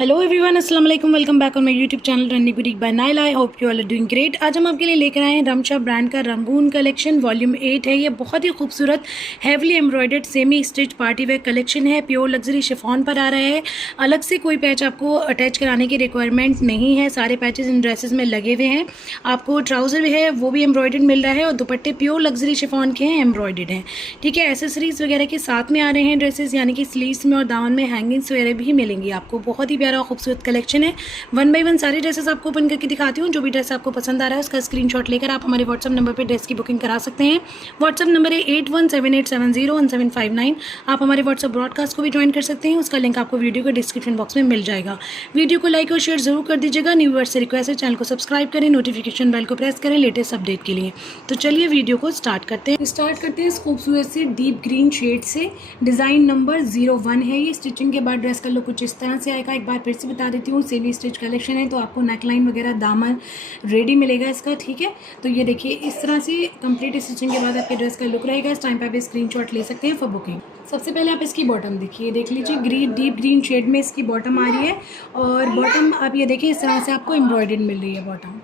Hello everyone, अस्सलाम वालेकुम, welcome back on my YouTube channel Ranni boutique by Naila. I hope you all are doing great. आज हम आपके लिए लेकर आए हैं रमशा ब्रांड का रंगून कलेक्शन वॉल्यूम 8 है। ये बहुत ही खूबसूरत heavily embroidered semi stitch party wear collection है। प्योर लग्जरी शिफॉन पर आ रहा है। अलग से कोई पैच आपको अटैच कराने की रिक्वायरमेंट नहीं है। सारे पैचेस इन ड्रेसेस में लगे हुए हैं। आपको ट्राउज़र है वो भी एम्ब्रॉयडर्ड मिल रहा है और दुपट्टे प्योर लग्जरी शिफॉन के हैं, एम्ब्रॉयडर्ड हैं। ठीक है, एसेसरीज वगैरह के साथ में आ रहे हैं ड्रेसेस, यानी कि स्लीव्स में और दामन में हैंगिंग्स वगैरह भी मिलेंगी आपको। बहुत ही प्यारा खूबसूरत कलेक्शन है। 1 बाय 1 सारे ड्रेसेस आपको ओपन करके दिखाती हूँ। जो भी ड्रेस आपको पसंद आ रहा है उसका स्क्रीनशॉट लेकर आप हमारे व्हाट्सअप नंबर पर ड्रेस की बुकिंग करा सकते हैं। व्हाट्सअप नंबर है 8178701759। आप हमारे व्हाट्सअप ब्रॉडकास्ट को भी ज्वाइन कर सकते हैं। उसका लिंक आपको वीडियो के डिस्क्रिप्शन बॉक्स में मिल जाएगा। वीडियो को लाइक और शेयर जरूर कर दीजिएगा। न्यू व्यूअर्स से रिक्वेस्ट है चैनल को सब्सक्राइब करें, नोटिफिकेशन बेल को प्रेस करें लेटेस्ट अपडेट के लिए। तो चलिए वीडियो को स्टार्ट करते हैं इस खूबसूरत से डीप ग्रीन शेड से। डिज़ाइन नंबर 01 है ये। स्टिचिंग के बाद ड्रेस का लुक कुछ इस तरह से आएगा। एक बार फिर से बता देती हूँ, सेमी स्टिच कलेक्शन है तो आपको नेकलाइन वगैरह दामन रेडी मिलेगा इसका। ठीक है, तो ये देखिए इस तरह से कंप्लीट स्टिचिंग के बाद आपके ड्रेस का लुक रहेगा। इस टाइम पे आप स्क्रीनशॉट ले सकते हैं फॉर बुकिंग। सबसे पहले आप इसकी बॉटम देखिए, देख लीजिए ग्रीन डीप ग्रीन शेड में इसकी बॉटम आ रही है। और बॉटम आप ये देखिए इस तरह से आपको एम्ब्रॉयडर्ड मिल रही है। बॉटम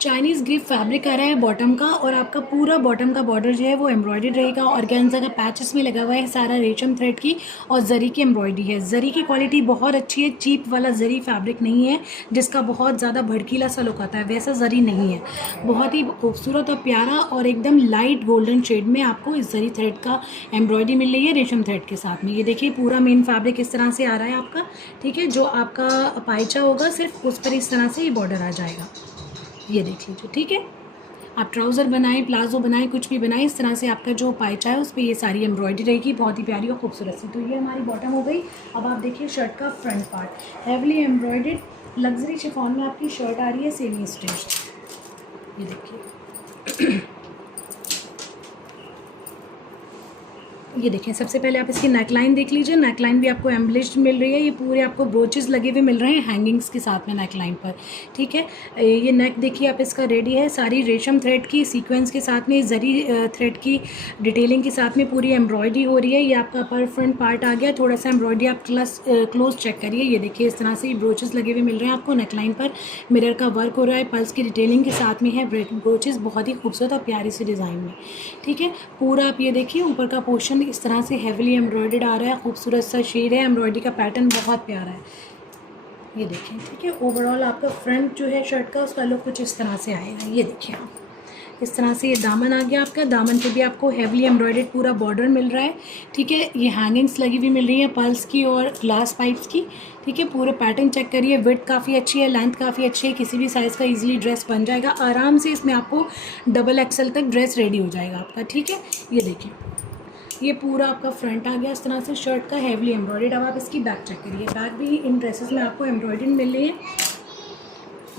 चाइनीज़ ग्रिप फैब्रिक आ रहा है बॉटम का, और आपका पूरा बॉटम का बॉर्डर जो है वो एम्ब्रॉयडर्ड रहेगा। ऑर्गेन्जा का पैचेस में लगा हुआ है सारा रेशम थ्रेड की, और जरी की एम्ब्रॉयडरी है। जरी की क्वालिटी बहुत अच्छी है, चीप वाला जरी फैब्रिक नहीं है जिसका बहुत ज़्यादा भड़कीला सा लुक आता है, वैसा जरी नहीं है। बहुत ही खूबसूरत और प्यारा और एकदम लाइट गोल्डन शेड में आपको इस जरी थ्रेड का एम्ब्रॉयडरी मिल रही है रेशम थ्रेड के साथ में। ये देखिए पूरा मेन फैब्रिक इस तरह से आ रहा है आपका। ठीक है, जो आपका पाइचा होगा सिर्फ उस पर इस तरह से ये बॉर्डर आ जाएगा। ये देख लीजिए। ठीक है, आप ट्राउज़र बनाएं, प्लाजो बनाएं, कुछ भी बनाएं, इस तरह से आपका जो पाइचा है उस पर ये सारी एम्ब्रॉयडरी रहेगी, बहुत ही प्यारी और खूबसूरत सी। तो ये हमारी बॉटम हो गई। अब आप देखिए शर्ट का front part heavily embroidered luxury chiffon में आपकी शर्ट आ रही है सेमी स्टिच। ये देखिए ये देखें, सबसे पहले आप इसकी नेकलाइन देख लीजिए। नेकलाइन भी आपको एम्बलिश्ड मिल रही है। ये पूरे आपको ब्रोचेस लगे हुए मिल रहे हैं हैंगिंग्स के साथ में नेकलाइन पर। ठीक है, ये नेक देखिए आप इसका रेडी है। सारी रेशम थ्रेड की सीक्वेंस के साथ में, जरी थ्रेड की डिटेलिंग के साथ में पूरी एम्ब्रॉयडरी हो रही है। ये आपका पर फ्रंट पार्ट आ गया। थोड़ा सा एम्ब्रॉयडरी आप क्लोज चेक करिए। ये देखिए इस तरह से ब्रोचेस लगे हुए मिल रहे हैं आपको। नेकलाइन पर मिरर का वर्क हो रहा है, पल्स की डिटेलिंग के साथ में है ब्रोचेस, बहुत ही खूबसूरत और प्यारी सी डिज़ाइन में। ठीक है, पूरा आप ये देखिए ऊपर का पोर्शन इस तरह से हेवली एम्ब्रॉयडर्ड आ रहा है। खूबसूरत सा शेड है, एम्ब्रॉयडरी का पैटर्न बहुत प्यारा है। ये देखें। ठीक है, ओवरऑल आपका फ्रंट जो है शर्ट का उसका लुक कुछ इस तरह से आएगा। ये देखिए आप इस तरह से ये दामन आ गया आपका। दामन पे भी आपको हेवली एम्ब्रॉयडर्ड पूरा बॉर्डर मिल रहा है। ठीक है, ये हैंगिंग्स लगी हुई मिल रही है पर्ल्स की और ग्लास पाइप्स की। ठीक है, पूरे पैटर्न चेक करिए। विड्थ काफ़ी अच्छी है, लेंथ काफ़ी अच्छी है, किसी भी साइज़ का इजीली ड्रेस बन जाएगा आराम से। इसमें आपको डबल XL तक ड्रेस रेडी हो जाएगा आपका। ठीक है, ये देखिए ये पूरा आपका फ्रंट आ गया इस तरह से शर्ट का हेवली एम्ब्रॉयडर्ड। अब आप इसकी बैक चेक करिए। बैक भी इन ड्रेसेस में आपको एम्ब्रॉयडर्ड मिल रही है।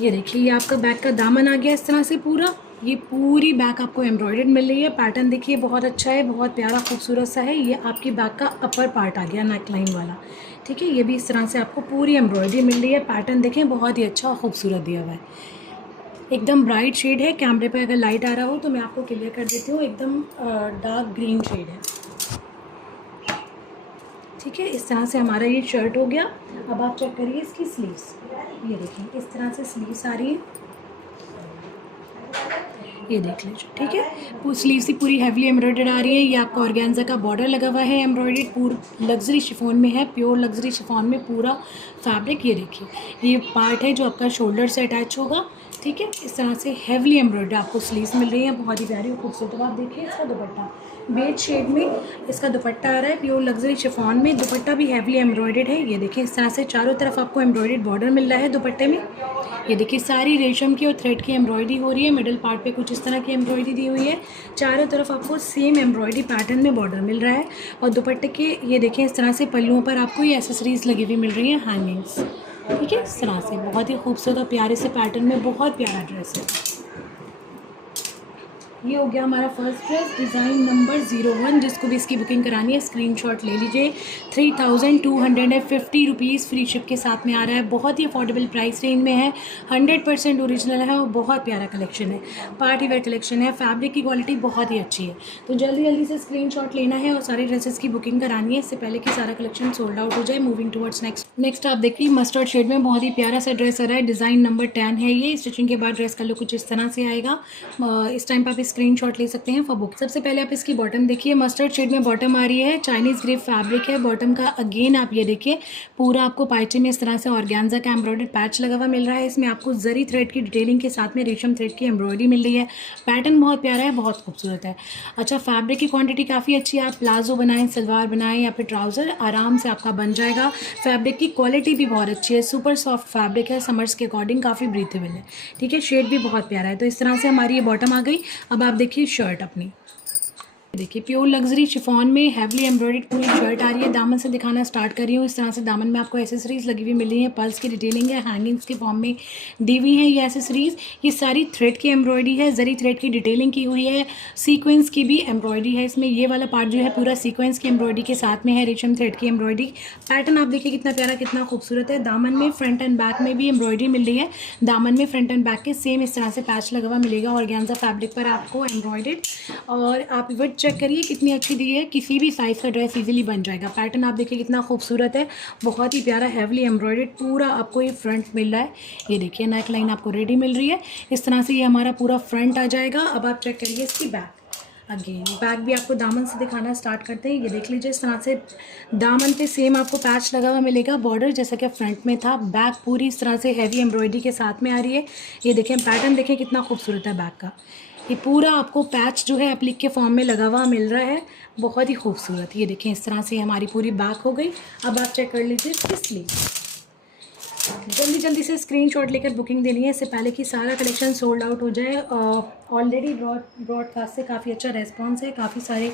ये देखिए ये आपका बैक का दामन आ गया इस तरह से पूरा। ये पूरी बैक आपको एम्ब्रॉयडर्ड मिल रही है। पैटर्न देखिए बहुत अच्छा है, बहुत प्यारा खूबसूरत सा है। ये आपकी बैक का अपर पार्ट आ गया नेकलाइन वाला। ठीक है, ये भी इस तरह से आपको पूरी एम्ब्रॉयडरी मिल रही है। पैटर्न देखें बहुत ही अच्छा और खूबसूरत दिया हुआ है। एकदम ब्राइट शेड है। कैमरे पे अगर लाइट आ रहा हो तो मैं आपको क्लियर कर देती हूँ। एकदम डार्क ग्रीन शेड है। ठीक है, इस तरह से हमारा ये शर्ट हो गया। अब आप चेक करिए इसकी स्लीव्स। ये देखिए इस तरह से स्लीव्स आ रही है। ये देख लीजिए। ठीक है, स्लीव्स ही पूरी हैवली एम्ब्रॉयडर्ड आ रही है। ये आपका ऑर्गेन्जा का बॉर्डर लगा हुआ है एम्ब्रॉयडर्ड, पूरा लग्जरी शिफॉन में है, प्योर लग्जरी शिफॉन में पूरा फैब्रिक। ये देखिए ये पार्ट है जो आपका शोल्डर से अटैच होगा। ठीक है, इस तरह से हैवली एम्ब्रॉयडर्ड आपको स्लीव्स मिल रही है, बहुत ही प्यारी और खूबसूरत। आप देखिए इसका दुपट्टा बेज शेड में इसका दुपट्टा आ रहा है, प्योर लग्जरी शिफॉन में। दुपट्टा भी हैवली एम्ब्रॉयडर्ड है। ये देखिए इस तरह से चारों तरफ आपको एम्ब्रॉयडर्ड बॉर्डर मिल रहा है दुपट्टे में। ये देखिए सारी रेशम की और थ्रेड की एम्ब्रॉयडरी हो रही है। मिडल पार्ट पे कुछ इस तरह की एम्ब्रॉयडरी दी हुई है। चारों तरफ आपको सेम एम्ब्रॉयडरी पैटर्न में बॉर्डर मिल रहा है। और दुपट्टे के ये देखें इस तरह से पल्लुओं पर आपको ये एसेसरीज लगी हुई मिल रही है, हैंगिंग्स। ठीक है, इस तरह से बहुत ही खूबसूरत और प्यारे से पैटर्न में बहुत प्यारा ड्रेस है। ये हो गया हमारा फर्स्ट ड्रेस, डिज़ाइन नंबर 01। जिसको भी इसकी बुकिंग करानी है स्क्रीनशॉट ले लीजिए। 3250 रुपीज़ फ्री शिप के साथ में आ रहा है। बहुत ही अफोर्डेबल प्राइस रेंज में है, 100% ओरिजिनल है और बहुत प्यारा कलेक्शन है, पार्टी वेयर कलेक्शन है। फैब्रिक की क्वालिटी बहुत ही अच्छी है। तो जल्दी जल्दी से स्क्रीनशॉट लेना है और सारी ड्रेसेस की बुकिंग करानी है इससे पहले कि सारा कलेक्शन सोल्ड आउट हो जाए। मूविंग टुवर्ड्स नेक्स्ट आप देखिए मस्टर्ड शेड में बहुत ही प्यारा सा ड्रेस आ रहा है। डिज़ाइन नंबर 10 है ये। स्टिचिंग के बाद ड्रेस का लुक कुछ इस तरह से आएगा। इस टाइम पर आप स्क्रीनशॉट ले सकते हैं फॉर बुक। सबसे पहले आप इसकी बॉटम देखिए, मस्टर्ड शेड में बॉटम आ रही है। चाइनीज़ ग्रेप फैब्रिक है बॉटम का। अगेन आप ये देखिए पूरा आपको पाइचे में इस तरह से ऑर्गेन्जा का एम्ब्रॉयडर्ड पैच लगा हुआ मिल रहा है। इसमें आपको जरी थ्रेड की डिटेलिंग के साथ में रेशम थ्रेड की एम्ब्रॉयडरी मिल रही है। पैटर्न बहुत प्यारा है, बहुत खूबसूरत है। अच्छा, फैब्रिक की क्वांटिटी काफ़ी अच्छी है। आप प्लाजो बनाएं, सलवार बनाएं या फिर ट्राउज़र आराम से आपका बन जाएगा। फैब्रिक की क्वालिटी भी बहुत अच्छी है, सुपर सॉफ्ट फैब्रिक है, समर्स के अकॉर्डिंग काफ़ी ब्रीथेबल है। ठीक है, शेड भी बहुत प्यारा है। तो इस तरह से हमारी ये बॉटम आ गई। अब आप देखिए शर्ट अपनी, देखिए प्योर लग्जरी शिफॉन में हैवली एम्ब्रॉयडर्ड पूरी शर्ट आ रही है। दामन से दिखाना स्टार्ट कर रही हूँ। इस तरह से दामन में आपको एसेसरीज लगी हुई मिल रही है, पर्ल्स की डिटेलिंग है, हैंगिंग्स के फॉर्म में दी हुई है ये एसेसरीज। ये सारी थ्रेड की एम्ब्रॉयडरी है, जरी थ्रेड की डिटेलिंग की हुई है, सीक्वेंस की भी एम्ब्रॉयडरी है इसमें। ये वाला पार्ट जो है पूरा सीक्वेंस की एम्ब्रॉयडरी के साथ में है, रेशम थ्रेड की एम्ब्रॉयडरी। पैटर्न आप देखिए कितना प्यारा, कितना खूबसूरत है। दामन में फ्रंट एंड बैक में भी एम्ब्रॉयडरी मिल रही है। दामन में फ्रंट एंड बैक के सेम इस तरह से पैच लगा हुआ मिलेगा ऑर्गेन्जा फैब्रिक पर आपको एम्ब्रॉयडर्ड। और आप विड्थ चेक करिए कितनी अच्छी दी है, किसी भी साइज़ का ड्रेस इजीली बन जाएगा। पैटर्न आप देखिए कितना खूबसूरत है, बहुत ही प्यारा हैवली एम्ब्रॉयडर्ड पूरा आपको ये फ्रंट मिल रहा है। ये देखिए नेक लाइन आपको रेडी मिल रही है। इस तरह से ये हमारा पूरा फ्रंट आ जाएगा। अब आप चेक करिए इसकी बैक। अगेन बैक भी आपको दामन से दिखाना स्टार्ट करते हैं। ये देख लीजिए इस तरह से दामन पे सेम आपको पैच लगा हुआ मिलेगा, बॉर्डर जैसा कि फ्रंट में था। बैक पूरी इस तरह से हैवी एम्ब्रॉयडरी के साथ में आ रही है। ये देखें पैटर्न, देखें कितना खूबसूरत है बैक का। ये पूरा आपको पैच जो है एप्लिक के फॉर्म में लगा हुआ मिल रहा है, बहुत ही खूबसूरत। ये देखें इस तरह से हमारी पूरी बैक हो गई। अब आप चेक कर लीजिए इसकी स्लीव। जल्दी जल्दी से स्क्रीनशॉट लेकर बुकिंग देनी है इससे पहले कि सारा कलेक्शन सोल्ड आउट हो जाए। ऑलरेडी ब्रॉडकास्ट से काफ़ी अच्छा रेस्पॉन्स है, काफ़ी सारे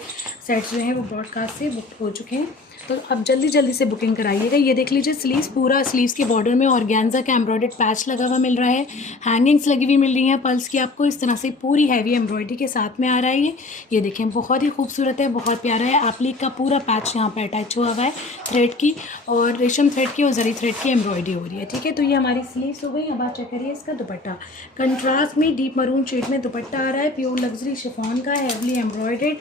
सेट्स जो हैं वो ब्रॉडकास्ट से बुक हो चुके हैं। तो अब जल्दी जल्दी से बुकिंग कराइएगा। ये देख लीजिए स्लीव्स, पूरा स्लीव्स के बॉर्डर में ऑर्गेन्जा का एम्ब्रॉयडर्ड पैच लगा हुआ मिल रहा है। हैंगिंग्स लगी हुई मिल रही हैं पर्ल्स की आपको इस तरह से, पूरी हैवी एम्ब्रॉयडरी के साथ में आ रहा है ये देखें बहुत ही खूबसूरत है, बहुत प्यारा है। एप्लिक का पूरा पैच यहाँ पर अटैच हुआ हुआ है थ्रेड की, और रेशम थ्रेड की और जरी थ्रेड की एम्ब्रॉयडरी हो रही है। ठीक है, तो ये हमारी स्लीव्स हो गई। अब आप चेक करिए इसका दुपट्टा। कंट्रास्ट में डीप मरून शेड में दुपट्टा आ रहा है, प्योर लग्जरी शिफॉन का, हैवली एम्ब्रॉयडर्ड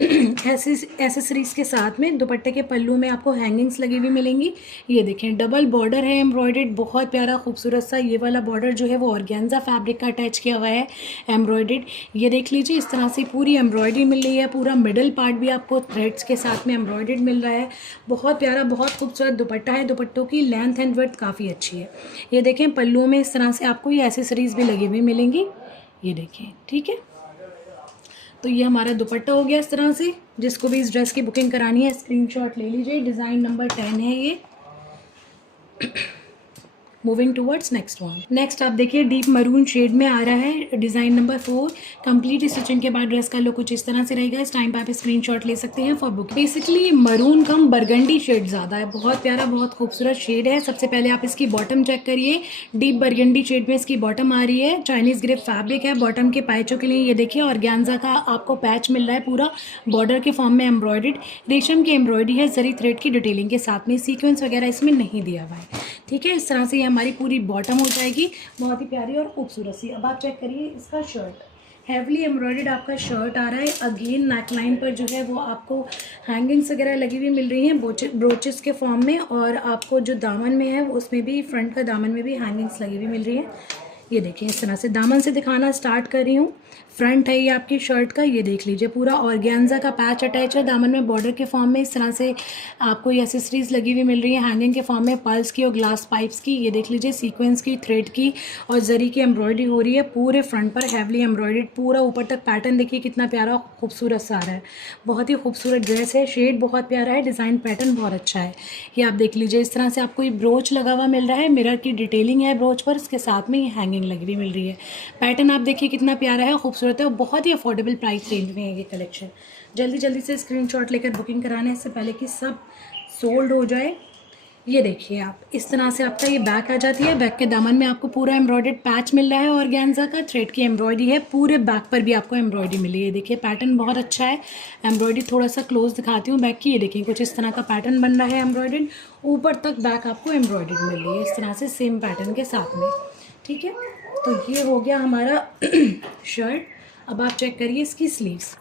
एसेसरीज के साथ में। दुपट्टे के पल्लू में आपको हैंगिंग्स लगी हुई मिलेंगी। ये देखें डबल बॉर्डर है एम्ब्रॉयडर्ड, बहुत प्यारा खूबसूरत सा। ये वाला बॉर्डर जो है वो ऑर्गेन्जा फैब्रिक का अटैच किया हुआ है एम्ब्रॉयडर्ड। ये देख लीजिए इस तरह से पूरी एम्ब्रॉयडरी मिल रही है। पूरा मिडल पार्ट भी आपको थ्रेड्स के साथ में एम्ब्रॉयडर्ड मिल रहा है। बहुत प्यारा, बहुत खूबसूरत दुपट्टा है। दुपट्टों की लेंथ एंड विड्थ काफ़ी अच्छी है। ये देखें पल्लू में इस तरह से आपको ये एसेसरीज भी लगी हुई मिलेंगी। ये देखें, ठीक है, तो ये हमारा दुपट्टा हो गया इस तरह से। जिसको भी इस ड्रेस की बुकिंग करानी है स्क्रीनशॉट ले लीजिए। डिज़ाइन नंबर 10 है ये। Moving towards next one. Next आप देखिए डीप मरून शेड में आ रहा है, डिज़ाइन नंबर 4। कंप्लीट स्टिचिंग के बाद ड्रेस का लुक कुछ इस तरह से रहेगा। इस टाइम पर आप स्क्रीनशॉट ले सकते हैं फॉर बुक। बेसिकली मरून कम बरगंडी शेड ज़्यादा है, बहुत प्यारा, बहुत खूबसूरत शेड है। सबसे पहले आप इसकी बॉटम चेक करिए। डीप बरगंडी शेड में इसकी बॉटम आ रही है। चाइनीज़ ग्रेप फैब्रिक है। बॉटम के पैचों के लिए ये देखिए ऑर्गेन्जा का आपको पैच मिल रहा है, पूरा बॉर्डर के फॉर्म में एम्ब्रॉयडर्ड रेशम की एम्ब्रॉयडरी है, जरी थ्रेड की डिटेलिंग के साथ में। सीक्वेंस वगैरह इसमें नहीं दिया हुआ है। ठीक है, इस तरह से ये हमारी पूरी बॉटम हो जाएगी, बहुत ही प्यारी और खूबसूरत सी। अब आप चेक करिए इसका शर्ट, हैवली एम्ब्रॉयडर्ड आपका शर्ट आ रहा है। अगेन नेक लाइन पर जो है वो आपको हैंगिंग्स वगैरह लगी हुई मिल रही हैं ब्रोचेस के फॉर्म में, और आपको जो दामन में है उसमें भी, फ्रंट का दामन में भी हैंगिंग्स लगी हुई मिल रही हैं। ये देखिए इस तरह से दामन से दिखाना स्टार्ट कर रही हूँ। फ्रंट है ये आपकी शर्ट का, ये देख लीजिए पूरा ऑर्गेन्जा का पैच अटैच है दामन में, बॉर्डर के फॉर्म में। इस तरह से आपको ये एसेसरीज लगी हुई मिल रही है हैंगिंग के फॉर्म में, पर्ल्स की और ग्लास पाइप्स की। ये देख लीजिए सीक्वेंस की, थ्रेड की और जरी की एम्ब्रॉयडरी हो रही है पूरे फ्रंट पर, हैवली एम्ब्रॉयडर्ड पूरा ऊपर तक। पैटर्न देखिए कितना प्यारा खूबसूरत सा आ रहा है, बहुत ही खूबसूरत ड्रेस है। शेड बहुत प्यारा है, डिज़ाइन पैटर्न बहुत अच्छा है। ये आप देख लीजिए इस तरह से आपको ये ब्रोच लगा हुआ मिल रहा है, मिरर की डिटेलिंग है ब्रोच पर, इसके साथ में ये हैंगिंग लगी हुई मिल रही है। पैटर्न आप देखिए कितना प्यारा है, खूबसूरत है और बहुत ही अफोर्डेबल प्राइस रेंज में है ये कलेक्शन। जल्दी जल्दी से स्क्रीनशॉट लेकर बुकिंग कराना है इससे पहले कि सब सोल्ड हो जाए। ये देखिए आप, इस तरह से आपका ये बैक आ जाती है। बैक के दामन में आपको पूरा एम्ब्रॉयडर्ड पैच मिल रहा है ऑर्गेन्जा का, थ्रेड की एम्ब्रॉयडरी है, पूरे बैक पर भी आपको एम्ब्रॉयडरी मिली है। देखिए पैटर्न बहुत अच्छा है। एम्ब्रॉयडरी थोड़ा सा क्लोज दिखाती हूँ बैक की, ये देखिए कुछ इस तरह का पैटर्न बन रहा है एम्ब्रॉयडर्ड, ऊपर तक बैक आपको एम्ब्रॉयडरी मिल रही है इस तरह से सेम पैटर्न के साथ में। ठीक है, तो ये हो गया हमारा शर्ट। अब आप चेक करिए इसकी स्लीव्स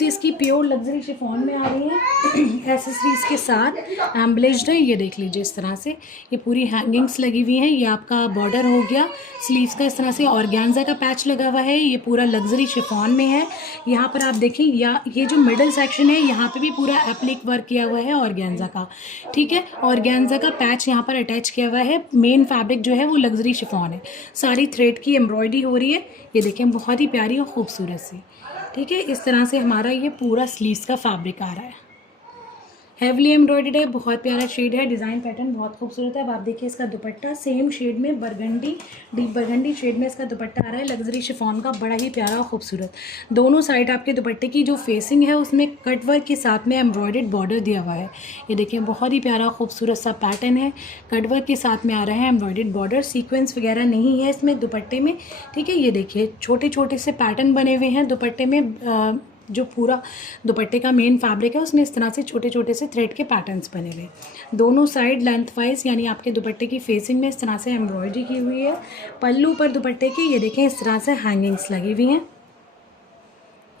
भी इसकी प्योर लग्जरी शिफॉन में आ रही है एसेसरीज के साथ, एम्बलेस्ड है। ये देख लीजिए इस तरह से, ये पूरी हैंगिंग्स लगी हुई हैं। ये आपका बॉर्डर हो गया स्लीव्स का, इस तरह से ऑर्गेन्जा का पैच लगा हुआ है। ये पूरा लग्जरी शिफॉन में है। यहाँ पर आप देखें, या ये जो मिडल सेक्शन है यहाँ पे भी पूरा एप्लिक वर्क किया हुआ है ऑर्गेन्जा का। ठीक है, ऑर्गेन्जा का पैच यहाँ पर अटैच किया हुआ है। मेन फैब्रिक जो है वो लग्जरी शिफॉन है, सारी थ्रेड की एम्ब्रॉयडरी हो रही है। ये देखें बहुत ही प्यारी और खूबसूरत सी। ठीक है, इस तरह से हमारा ये पूरा स्लीव्स का फैब्रिक आ रहा है, हेवली एम्ब्रॉयडर्ड है, बहुत प्यारा शेड है, डिज़ाइन पैटर्न बहुत खूबसूरत है। अब आप देखिए इसका दुपट्टा सेम शेड में, बरगंडी, डीप बरगंडी शेड में इसका दुपट्टा आ रहा है, लग्जरी शिफॉन का, बड़ा ही प्यारा और खूबसूरत। दोनों साइड आपके दुपट्टे की जो फेसिंग है उसमें कट वर्क के साथ में एम्ब्रॉयडर्ड बॉर्डर दिया हुआ है। ये देखिए बहुत ही प्यारा खूबसूरत सा पैटर्न है, कट वर्क के साथ में आ रहा है एम्ब्रॉयडर्ड बॉर्डर, सीक्वेंस वगैरह नहीं है इसमें दुपट्टे में। ठीक है, ये देखिए छोटे छोटे से पैटर्न बने हुए हैं दुपट्टे में। जो पूरा दुपट्टे का मेन फैब्रिक है उसमें इस तरह से छोटे छोटे से थ्रेड के पैटर्न्स बने हुए, दोनों साइड लेंथ वाइज, यानी आपके दुपट्टे की फेसिंग में इस तरह से एम्ब्रॉयडरी की हुई है। पल्लू पर दुपट्टे की ये देखें इस तरह से हैंगिंग्स लगी हुई हैं,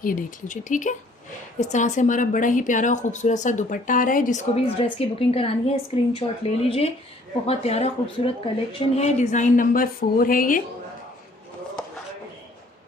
ये देख लीजिए। ठीक है, इस तरह से हमारा बड़ा ही प्यारा और खूबसूरत सा दुपट्टा आ रहा है। जिसको भी इस ड्रेस की बुकिंग करानी है स्क्रीनशॉट ले लीजिए। बहुत प्यारा खूबसूरत कलेक्शन है, डिज़ाइन नंबर 4 है ये।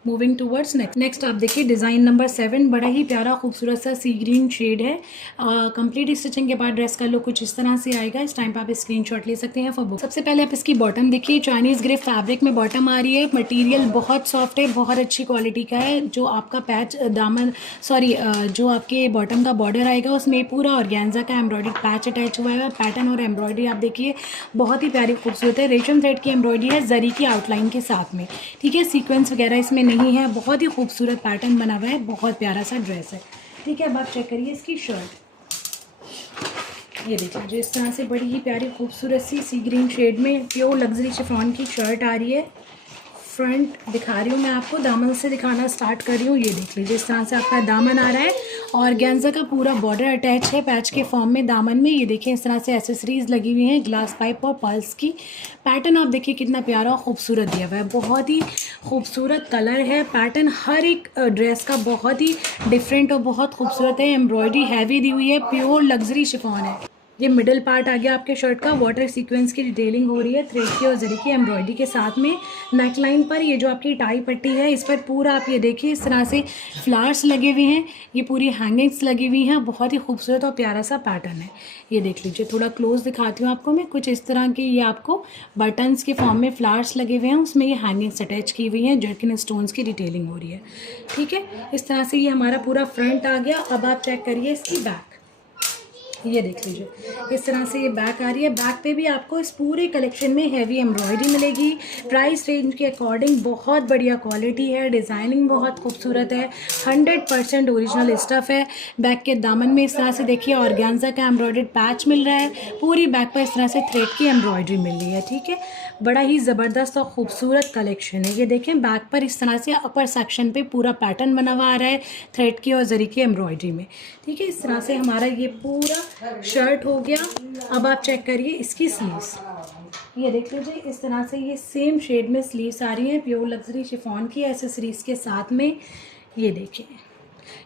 मूविंग टूवर्ड्स नेक्स्ट आप देखिए डिज़ाइन नंबर 7, बड़ा ही प्यारा खूबसूरत सा सी ग्रीन शेड है। कंप्लीट स्टिचिंग के बाद ड्रेस का लुक कुछ इस तरह से आएगा। इस टाइम पर आप स्क्रीनशॉट ले सकते हैं फॉर बुक। सबसे पहले आप इसकी बॉटम देखिए, चाइनीज़ ग्रे फैब्रिक में बॉटम आ रही है। मटेरियल बहुत सॉफ्ट है, बहुत अच्छी क्वालिटी का है। जो आपका पैच दामन जो आपके बॉटम का बॉर्डर आएगा उसमें पूरा ऑर्गेन्जा का एम्ब्रॉयडरी पैच अटैच हुआ है। पैटर्न और एम्ब्रॉयडरी आप देखिए बहुत ही प्यारी खूबसूरत है, रेशम थ्रेड की एम्ब्रॉयडरी है जरी की आउटलाइन के साथ में। ठीक है, सीक्वेंस वगैरह इसमें नहीं है, बहुत ही खूबसूरत पैटर्न बना हुआ है, बहुत प्यारा सा ड्रेस है। ठीक है, अब आप चेक करिए इसकी शर्ट, ये देख लीजिए इस तरह से बड़ी ही प्यारी खूबसूरत सी ग्रीन शेड में प्योर लग्जरी शिफॉन की शर्ट आ रही है। फ्रंट दिखा रही हूँ मैं आपको, दामन से दिखाना स्टार्ट कर रही हूँ। ये देख लीजिए इस तरह से आपका दामन आ रहा है, ऑर्गेन्जा का पूरा बॉर्डर अटैच है पैच के फॉर्म में दामन में। ये देखिए इस तरह से एसेसरीज लगी हुई हैं, ग्लास पाइप और पर्ल्स की। पैटर्न आप देखिए कितना प्यारा और खूबसूरत दिया हुआ है, बहुत ही खूबसूरत कलर है। पैटर्न हर एक ड्रेस का बहुत ही डिफरेंट और बहुत खूबसूरत है। एम्ब्रॉयडरी हैवी दी हुई है, प्योर लग्जरी शिफॉन है। ये मिडिल पार्ट आ गया आपके शर्ट का, वाटर सीक्वेंस की डिटेलिंग हो रही है थ्रेड की और जरी की एम्ब्रॉयडरी के साथ में। नेकलाइन पर ये जो आपकी टाई पट्टी है इस पर पूरा आप ये देखिए इस तरह से फ्लावर्स लगे हुए हैं, ये पूरी हैंगिंग्स लगी हुई हैं, बहुत ही खूबसूरत और प्यारा सा पैटर्न है। ये देख लीजिए, थोड़ा क्लोज दिखाती हूँ आपको मैं, कुछ इस तरह की ये आपको बटन्स के फॉर्म में फ्लावर्स लगे हुए हैं, उसमें ये हैंगिंग्स अटैच की हुई हैं, जर्किन स्टोन्स की डिटेलिंग हो रही है। ठीक है, इस तरह से ये हमारा पूरा फ्रंट आ गया। अब आप चेक करिए इसकी बैक, ये देख लीजिए इस तरह से ये बैक आ रही है। बैक पे भी आपको इस पूरे कलेक्शन में हैवी एम्ब्रॉयडरी मिलेगी। प्राइस रेंज के अकॉर्डिंग बहुत बढ़िया क्वालिटी है, डिज़ाइनिंग बहुत खूबसूरत है, 100% ओरिजिनल स्टफ़ है। बैक के दामन में इस तरह से देखिए ऑर्गेन्जा का एम्ब्रॉयडर्ड पैच मिल रहा है, पूरी बैक पर इस तरह से थ्रेड की एम्ब्रॉयडरी मिल रही है। ठीक है, बड़ा ही ज़बरदस्त और खूबसूरत कलेक्शन है। ये देखें बैक पर इस तरह से अपर सेक्शन पे पूरा पैटर्न बना हुआ आ रहा है थ्रेड की और जरी की एम्ब्रॉयडरी में। ठीक है, इस तरह से हमारा ये पूरा शर्ट हो गया। अब आप चेक करिए इसकी स्लीव्स, ये देख लीजिए इस तरह से ये सेम शेड में स्लीव्स आ रही हैं, प्योर लग्जरी शिफॉन की एसेसरीज के साथ में। ये देखिए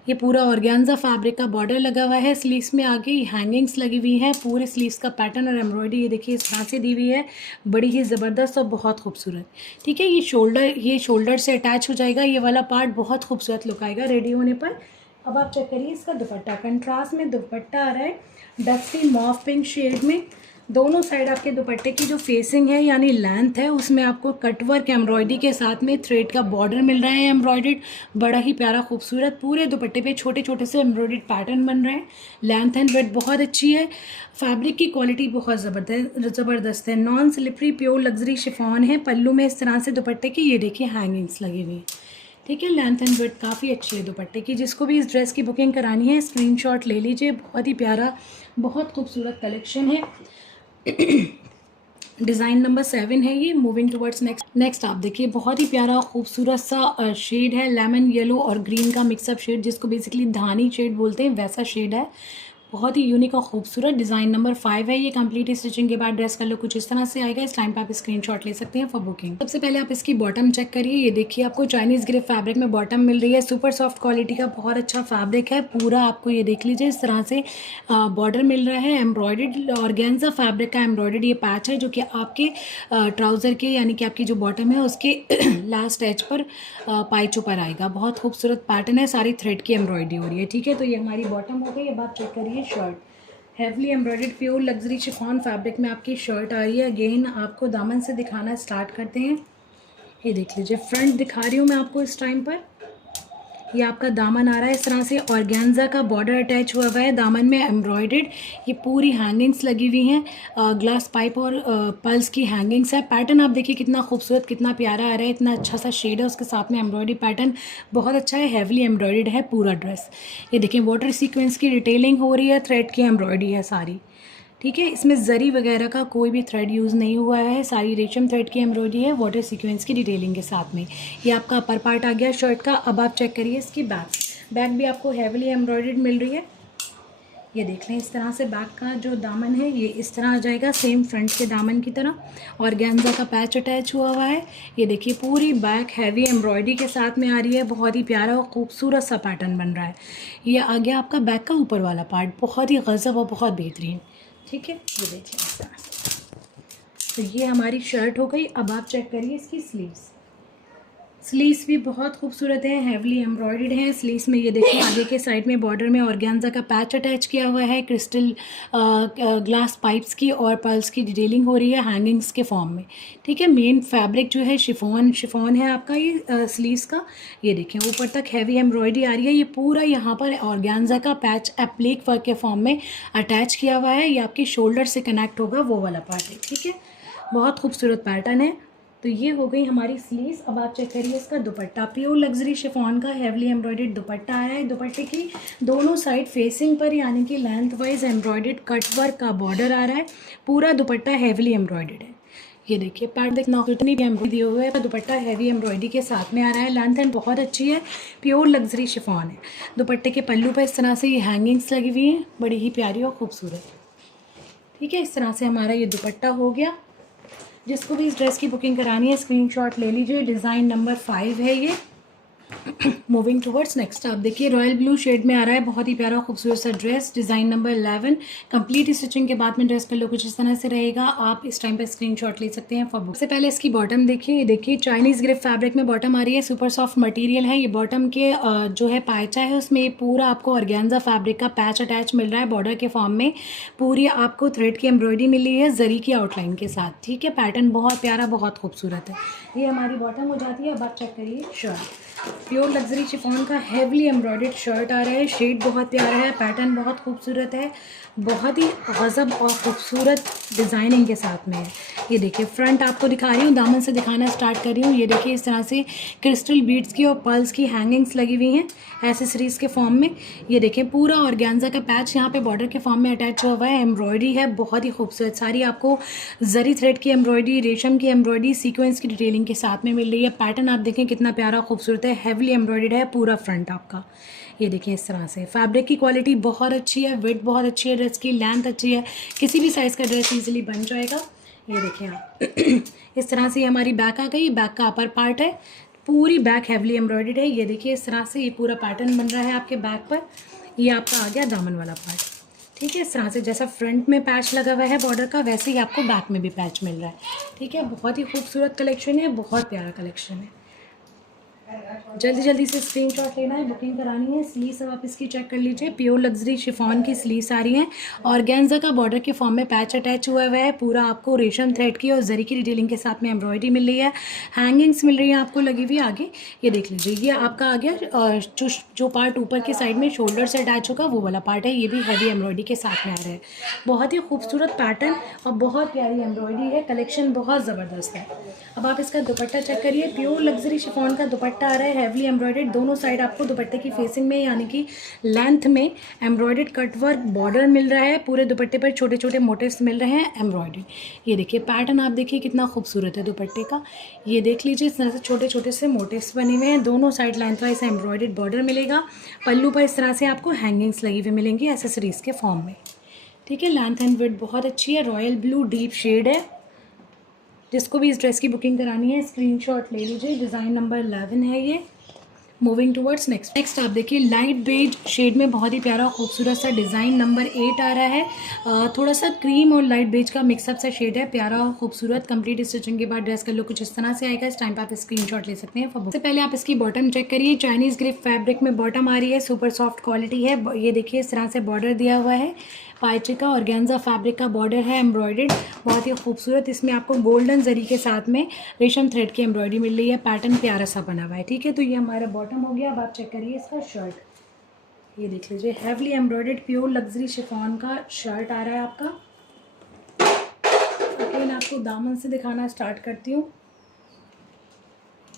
ये पूरा ऑर्गेन्जा फैब्रिक का बॉर्डर लगा हुआ है, स्लीव्स में आगे हैंगिंग्स लगी हुई हैं, पूरे स्लीव्स का पैटर्न और एम्ब्रॉयडरी ये देखिए इस तरह से दी हुई है, बड़ी ही ज़बरदस्त और बहुत खूबसूरत। ठीक है, ये शोल्डर से अटैच हो जाएगा, ये वाला पार्ट बहुत खूबसूरत लुक आएगा रेडी होने पर। अब आप चेक करिए इसका दुपट्टा, कंट्रास्ट में दुपट्टा आ रहा है डस्टी मॉफ पिंक शेड में। दोनों साइड आपके दुपट्टे की जो फेसिंग है यानी लेंथ है उसमें आपको कटवर्क एम्ब्रॉयडरी के साथ में थ्रेड का बॉर्डर मिल रहा है एम्ब्रॉयडर्ड, बड़ा ही प्यारा खूबसूरत। पूरे दुपट्टे पे छोटे छोटे से एम्ब्रॉयडर्ड पैटर्न बन रहे हैं, लेंथ एंड ब्रेड बहुत अच्छी है। फैब्रिक की क्वालिटी बहुत ज़बरदस्त है, non slippery pure luxury chiffon है। पल्लू में इस तरह से दुपट्टे की ये देखिए हैंगिंग्स लगी हुई हैं। ठीक है, लेंथ एंड विड्थ काफ़ी अच्छी है दुपट्टे की। जिसको भी इस ड्रेस की बुकिंग करानी है स्क्रीनशॉट ले लीजिए। बहुत ही प्यारा, बहुत खूबसूरत कलेक्शन है। डिज़ाइन नंबर 7 है ये। मूविंग टुवर्ड्स नेक्स्ट आप देखिए, बहुत ही प्यारा खूबसूरत सा शेड है, लेमन येलो और ग्रीन का मिक्सअप शेड, जिसको बेसिकली धानी शेड बोलते हैं, वैसा शेड है। बहुत ही यूनिक और खूबसूरत। डिज़ाइन नंबर 5 है ये। कंप्लीट स्टिचिंग के बाद ड्रेस का लुक कुछ इस तरह से आएगा। इस टाइम पे आप स्क्रीनशॉट ले सकते हैं फॉर बुकिंग। सबसे पहले आप इसकी बॉटम चेक करिए। ये देखिए, आपको चाइनीज़ ग्रे फैब्रिक में बॉटम मिल रही है। सुपर सॉफ्ट क्वालिटी का बहुत अच्छा फैब्रिक है पूरा। आपको ये देख लीजिए, इस तरह से बॉर्डर मिल रहा है। एम्ब्रॉयडर्ड ऑर्गेन्जा फैब्रिक का एम्ब्रॉयडर्ड ये पैच है, जो कि आपके ट्राउज़र के यानी कि आपकी जो बॉटम है उसके लास्ट एज पर पाइचों पर आएगा। बहुत खूबसूरत पैटर्न है, सारी थ्रेड की एम्ब्रॉयडरी हो रही है। ठीक है, तो ये हमारी बॉटम हो गई। अब आप चेक करिए shirt. Heavily embroidered pure luxury chiffon fabric में आपकी शर्ट आ रही है। अगेन आपको दामन से दिखाना स्टार्ट करते हैं। ये देख लीजिए, फ्रंट दिखा रही हूँ मैं आपको इस टाइम पर। ये आपका दामन आ रहा है इस तरह से। ऑर्गेन्जा का बॉर्डर अटैच हुआ हुआ है दामन में एम्ब्रॉयडर्ड। ये पूरी हैंगिंग्स लगी हुई हैं, ग्लास पाइप और पल्स की हैंगिंग्स है। पैटर्न आप देखिए कितना खूबसूरत, कितना प्यारा आ रहा है। इतना अच्छा सा शेड है, उसके साथ में एम्ब्रॉयडरी पैटर्न बहुत अच्छा है। हैवली एम्ब्रॉयडर्ड है पूरा ड्रेस। ये देखिए, वाटर सीक्वेंस की डिटेलिंग हो रही है, थ्रेड की एम्ब्रॉयडरी है सारी। ठीक है, इसमें जरी वगैरह का कोई भी थ्रेड यूज़ नहीं हुआ है। सारी रेशम थ्रेड की एम्ब्रॉयडरी है, वाटर सीक्वेंस की डिटेलिंग के साथ में। ये आपका अपर पार्ट आ गया शर्ट का। अब आप चेक करिए इसकी बैक भी आपको हैवीली एम्ब्रॉयडर्ड मिल रही है। ये देख लें, इस तरह से बैक का जो दामन है ये इस तरह आ जाएगा, सेम फ्रंट के दामन की तरह। ऑर्गेन्जा का पैच अटैच हुआ है। ये देखिए, पूरी बैक हैवी एम्ब्रॉयडरी के साथ में आ रही है। बहुत ही प्यारा और खूबसूरत सा पैटर्न बन रहा है। ये आ गया आपका बैक का ऊपर वाला पार्ट, बहुत ही गज़ब और बहुत बेहतरीन। ठीक है, ये देखिए इस तरह से। तो ये हमारी शर्ट हो गई। अब आप चेक करिए इसकी स्लीव्स भी बहुत खूबसूरत है, हैवली एम्ब्रॉयडर्ड है। स्लीव्स में ये देखिए, आगे के साइड में बॉर्डर में ऑर्गेन्जा का पैच अटैच किया हुआ है। क्रिस्टल ग्लास पाइप्स की और पर्ल्स की डिटेलिंग हो रही है हैंगिंग्स के फॉर्म में। ठीक है, मेन फैब्रिक जो है शिफॉन है आपका ये स्लीव्स का। ये देखें, ऊपर तक हैवी एम्ब्रॉयडरी आ रही है। ये पूरा यहाँ पर ऑर्गेन्जा का पैच एप्लिक वर्क के फॉर्म में अटैच किया हुआ है। ये आपके शोल्डर से कनेक्ट होगा, वो वाला पार्ट है। ठीक है, बहुत खूबसूरत पैटर्न है। तो ये हो गई हमारी स्लीव्स। अब आप चेक करिए इसका दुपट्टा। प्योर लग्जरी शिफॉन का हैवली एम्ब्रॉयडर्ड दुपट्टा आ रहा है। दुपट्टे की दोनों साइड फेसिंग पर यानी कि length wise embroidered cut work का बॉर्डर आ रहा है। पूरा दुपट्टा हैवली एम्ब्रॉयडर्ड है। ये देखिए, पैट देखना, कितनी भी एम्ब्रॉयडरी दिए हुए है। दुपट्टा हैवी एम्ब्रॉयडरी के साथ में आ रहा है। लेंथ एंड बहुत अच्छी है, प्योर लग्जरी शिफॉन है। दुपट्टे के पल्लू पर इस तरह से ये हैंगिंग्स लगी हुई हैं, बड़ी ही प्यारी और खूबसूरत। ठीक है, इस तरह से हमारा ये दुपट्टा हो गया। जिसको भी इस ड्रेस की बुकिंग करानी है स्क्रीनशॉट ले लीजिए। डिज़ाइन नंबर 5 है ये। मूविंग टुवर्ड्स नेक्स्ट आप देखिए, रॉयल ब्लू शेड में आ रहा है, बहुत ही प्यारा खूबसूरत सा dress. Design number 11। Complete stitching के बाद में ड्रेस का लुक कुछ इस तरह से रहेगा। आप इस टाइम पे स्क्रीनशॉट ले सकते हैं फॉर बुक। सबसे पहले इसकी बॉटम देखिए। ये देखिए, चाइनीज़ ग्रे फैब्रिक में बॉटम आ रही है। सुपर सॉफ्ट मटेरियल है। ये बॉटम के जो है पायचा है उसमें पूरा आपको ऑर्गेन्जा फैब्रिक का पैच अटैच मिल रहा है बॉर्डर के फॉर्म में। पूरी आपको थ्रेड की एम्ब्रॉयडरी मिली है जरी की आउटलाइन के साथ। ठीक है, पैटर्न बहुत प्यारा, बहुत खूबसूरत है। ये हमारी बॉटम हो जाती है। अब आप चेक करिए शर्ट। प्योर लग्जरी शिफॉन का हैवली एम्ब्रॉयडर्ड शर्ट आ रहा है। शेड बहुत प्यारा है, पैटर्न बहुत खूबसूरत है, बहुत ही गज़ब और खूबसूरत डिज़ाइनिंग के साथ में है। ये देखिए, फ्रंट आपको दिखा रही हूँ, दामन से दिखाना स्टार्ट कर रही हूँ। ये देखिए, इस तरह से क्रिस्टल बीड्स की और पर्ल्स की हैंगिंग्स लगी हुई हैं एसेसरीज़ के फॉर्म में। ये देखें, पूरा ऑर्गेन्जा का पैच यहाँ पे बॉर्डर के फॉर्म में अटैच हुआ हुआ है। एम्ब्रॉयडरी है बहुत ही खूबसूरत, सारी आपको जरी थ्रेड की एम्ब्रॉयडरी, रेशम की एम्ब्रॉयडरी, सीक्वेंस की डिटेलिंग के साथ में मिल रही है। पैटर्न आप देखें कितना प्यारा खूबसूरत है, हैवली एम्ब्रॉयडर्ड है पूरा फ्रंट आपका। ये देखिए, इस तरह से फैब्रिक की क्वालिटी बहुत अच्छी है, विड्थ बहुत अच्छी है, ड्रेस की लेंथ अच्छी है, किसी भी साइज़ का ड्रेस इजीली बन जाएगा। ये देखिए आप इस तरह से हमारी बैक आ गई। बैक का अपर पार्ट है, पूरी बैक हैवली एम्ब्रॉयडर्ड है। ये देखिए, इस तरह से ये पूरा पैटर्न बन रहा है आपके बैक पर। ये आपका आ गया दामन वाला पार्ट। ठीक है, इस तरह से जैसा फ्रंट में पैच लगा हुआ है बॉर्डर का, वैसे ही आपको बैक में भी पैच मिल रहा है। ठीक है, बहुत ही खूबसूरत कलेक्शन है, बहुत प्यारा कलेक्शन है। जल्दी जल्दी से स्क्रीनशॉट लेना है, बुकिंग करानी है। स्लीव्स अब आप इसकी चेक कर लीजिए। प्योर लग्जरी शिफॉन की स्लीव्स आ रही हैं। ऑर्गेन्जा का बॉर्डर के फॉर्म में पैच अटैच हुआ हुआ है। पूरा आपको रेशम थ्रेड की और जरी की डिटेलिंग के साथ में एम्ब्रॉयडरी मिल रही है। हैंगिंग्स मिल रही है आपको लगी हुई आगे। ये देख लीजिए, ये आपका आ गया जो पार्ट ऊपर की साइड में शोल्डर से अटैच होगा वो वाला पार्ट है। ये भी हैवी एम्ब्रॉयडरी के साथ में आ रहा है। बहुत ही खूबसूरत पैटर्न और बहुत प्यारी एम्ब्रॉयडरी है। कलेक्शन बहुत ज़बरदस्त है। अब आप इसका दुपट्टा चेक करिए। प्योर लग्जरी शिफॉन का दुपट्टा दुपट्टा आ रहा है हैवली एम्ब्रॉयडर्ड, दोनों साइड आपको दुपट्टे की फेसिंग में यानी कि लेंथ में एम्ब्रॉयडर्ड कट वर्क बॉर्डर मिल रहा है। पूरे दुपट्टे पर छोटे छोटे मोटिव्स मिल रहे हैं एम्ब्रॉयडर्ड। ये देखिए पैटर्न, आप देखिए कितना खूबसूरत है दुपट्टे का। ये देख लीजिए, इस तरह से छोटे छोटे से मोटिव्स बने हुए हैं। दोनों side length wise embroidered border मिलेगा। पल्लू पर इस तरह से आपको हैंगिंग्स लगी हुई मिलेंगी एसेसरीज के फॉर्म में। ठीक है, लेंथ एंड विड्थ बहुत अच्छी है। रॉयल ब्लू डीप शेड है। जिसको भी इस ड्रेस की बुकिंग करानी है स्क्रीनशॉट ले लीजिए। डिज़ाइन नंबर 11 है ये। मूविंग टूवर्ड्स नेक्स्ट आप देखिए लाइट बेज शेड में बहुत ही प्यारा खूबसूरत सा डिज़ाइन नंबर 8 आ रहा है। थोड़ा सा क्रीम और लाइट बेज का मिक्सअप सा शेड है, प्यारा और खूबसूरत। कंप्लीट स्टिचिंग के बाद ड्रेस का लुक कुछ इस तरह से आएगा। इस टाइम पर आप स्क्रीनशॉट ले सकते हैं। सबसे पहले आप इसकी बॉटम चेक करिए। चाइनीज़ ग्रिप फैब्रिक में बॉटम आ रही है, सुपर सॉफ्ट क्वालिटी है। ये देखिए इस तरह से बॉर्डर दिया हुआ है। पाइचे का ऑर्गेन्जा फैब्रिक का बॉर्डर है एम्ब्रॉयडर्ड, बहुत ही खूबसूरत। इसमें आपको गोल्डन जरी के साथ में रेशम थ्रेड की एम्ब्रॉयडरी मिल रही है। पैटर्न प्यारा सा बना हुआ है। ठीक है, तो ये हमारा बॉटम हो गया। अब आप चेक करिए इसका शर्ट। ये देख लीजिए heavily embroidered pure luxury chiffon का शर्ट आ रहा है आपका। अगेन आपको दामन से दिखाना स्टार्ट करती हूँ।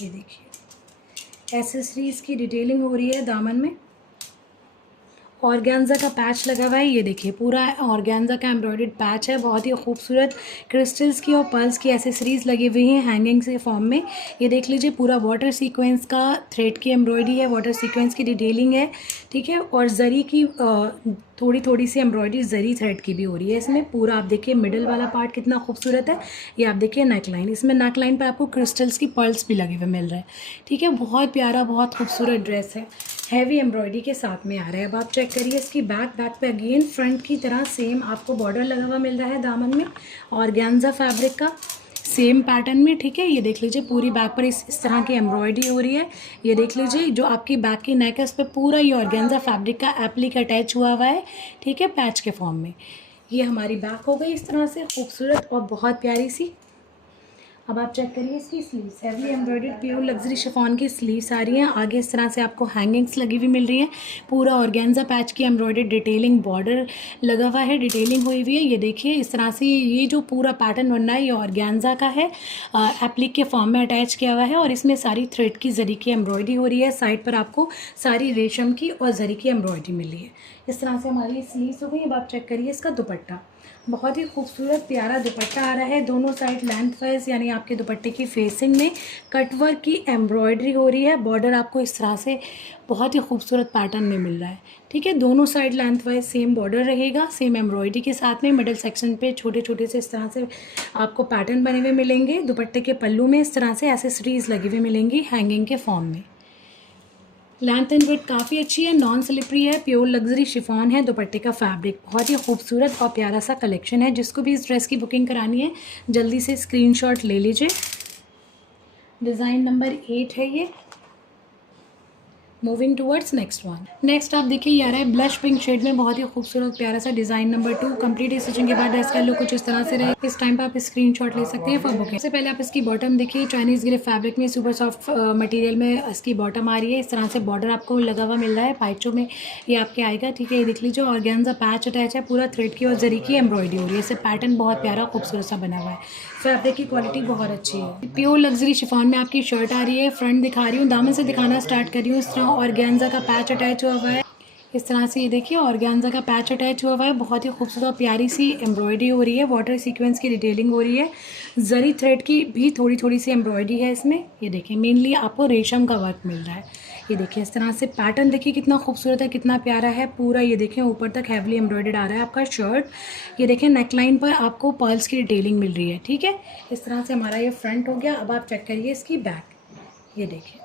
ये देखिए एसेसरीज की डिटेलिंग हो रही है दामन में। ऑर्गेन्जा का पैच लगा हुआ है। ये देखिए पूरा ऑर्गेन्जा का एम्ब्रॉयडर्ड पैच है, बहुत ही खूबसूरत। क्रिस्टल्स की और पर्ल्स की एसेसरीज लगी हुई हैं हैंगिंग से फॉर्म में। ये देख लीजिए पूरा वाटर सीक्वेंस का थ्रेड की एम्ब्रॉयडरी है, वाटर सीक्वेंस की डिटेलिंग है। ठीक है, और जरी की थोड़ी थोड़ी सी एम्ब्रॉयडरी जरी थ्रेड की भी हो रही है इसमें। पूरा आप देखिए मिडिल वाला पार्ट कितना खूबसूरत है। ये आप देखिए नेक लाइन, इसमें नेक लाइन पर आपको क्रिस्टल्स की पर्ल्स भी लगे हुए मिल रहे हैं। ठीक है, बहुत प्यारा बहुत खूबसूरत ड्रेस है, हैवी एम्ब्रॉयडरी के साथ में आ रहा है। अब आप चेक करिए इसकी बैक पे अगेन फ्रंट की तरह सेम आपको बॉर्डर लगा हुआ मिल रहा है दामन में, ऑर्गेन्जा फैब्रिक का सेम पैटर्न में। ठीक है, ये देख लीजिए पूरी बैक पर इस तरह की एम्ब्रॉयडरी हो रही है। ये देख लीजिए जो आपकी बैक की नेक है उस पर पूरा ये ऑर्गेन्जा फैब्रिक का एप्लिक अटैच हुआ हुआ है। ठीक है, पैच के फॉर्म में। ये हमारी बैक हो गई इस तरह से खूबसूरत और बहुत प्यारी सी। अब आप चेक करिए इसकी sleeves, heavy embroidered pure luxury chiffon की स्लीव्स आ रही हैं। आगे इस तरह से आपको हैंगिंग्स लगी हुई मिल रही हैं। पूरा ऑर्गेन्जा पैच की एम्ब्रॉयडर्ड डिटेलिंग बॉर्डर लगा हुआ है, डिटेलिंग हुई हुई है। ये देखिए इस तरह से ये जो पूरा पैटर्न बन रहा है ये ऑर्गेन्जा का है, एप्लिक के फॉर्म में अटैच किया हुआ है। और इसमें सारी थ्रेड की जरी की एम्ब्रॉयडरी हो रही है। साइड पर आपको सारी रेशम की और जरी की एम्ब्रॉयडरी मिल रही है। इस तरह से हमारी स्लीव्स हो गई। अब आप चेक करिए इसका दुपट्टा, बहुत ही खूबसूरत प्यारा दुपट्टा आ रहा है। दोनों साइड लेंथ वाइज यानी आपके दुपट्टे की फेसिंग में कटवर्क की एम्ब्रॉयडरी हो रही है। बॉर्डर आपको इस तरह से बहुत ही खूबसूरत पैटर्न में मिल रहा है। ठीक है, दोनों side length wise same border रहेगा, सेम एम्ब्रॉयडरी के साथ में। मिडल सेक्शन पे छोटे छोटे से इस तरह से आपको पैटर्न बने हुए मिलेंगे। दुपट्टे के पल्लू में इस तरह से एसेसरीज लगी हुई मिलेंगी हैंगिंग के फॉर्म में। लेंथ एंड विड्थ काफ़ी अच्छी है, नॉन स्लिपरी है, प्योर लग्जरी शिफॉन है। दुपट्टे का फैब्रिक बहुत ही खूबसूरत और प्यारा सा कलेक्शन है। जिसको भी इस ड्रेस की बुकिंग करानी है जल्दी से स्क्रीनशॉट ले लीजिए। डिज़ाइन नंबर 8 है ये। Moving towards next one. Next आप देखिए ये आ रहा है ब्लश पिंक शेड में, बहुत ही खूबसूरत प्यारा सा डिज़ाइन नंबर 2। कंप्लीट स्टिचिंग के बाद ड्रेस का लुक कुछ इस तरह से रहे। इस टाइम पर आप स्क्रीनशॉट ले सकते हैं फॉर बुकिंग। सबसे पहले आप इसकी बॉटम देखिए, चाइनीज़ ग्रिप फैब्रिक में सुपर सॉफ्ट मटेरियल में इसकी बॉटम आ रही है। इस तरह से बॉर्डर आपको लगा हुआ मिल रहा है, पाइचों में ये आपके आएगा। ठीक है, ये देख लीजिए ऑर्गेन्जा पैच अटैच है, पूरा थ्रेड की और जरी की एम्ब्रॉयडरी हो रही है। इससे पैटर्न बहुत प्यारा खूबसूरत सा बना हुआ है। फैब्रिक की क्वालिटी बहुत अच्छी है। प्योर लग्जरी शिफॉन में आपकी शर्ट आ रही है। फ्रंट दिखा रही हूँ, दामन से दिखाना स्टार्ट कर रही हूँ। इस तरह ऑर्गेन्जा का पैच अटैच हुआ हुआ है। इस तरह से ये देखिए ऑर्गेन्जा का पैच अटैच हुआ हुआ है। बहुत ही खूबसूरत प्यारी सी एम्ब्रॉयडरी हो रही है, वाटर सीक्वेंस की डिटेलिंग हो रही है। जरी थ्रेड की भी थोड़ी थोड़ी सी एम्ब्रॉयडरी है इसमें। ये देखिए मेनली आपको रेशम का वर्क मिल रहा है। ये देखिए इस तरह से पैटर्न देखिए कितना खूबसूरत है, कितना प्यारा है पूरा। ये देखिए ऊपर तक हैवली एम्ब्रॉयडर्ड आ रहा है आपका शर्ट। ये देखिए नेकलाइन पर आपको पर्ल्स की डिटेलिंग मिल रही है। ठीक है, इस तरह से हमारा ये फ्रंट हो गया। अब आप चेक करिए इसकी बैक। ये देखिए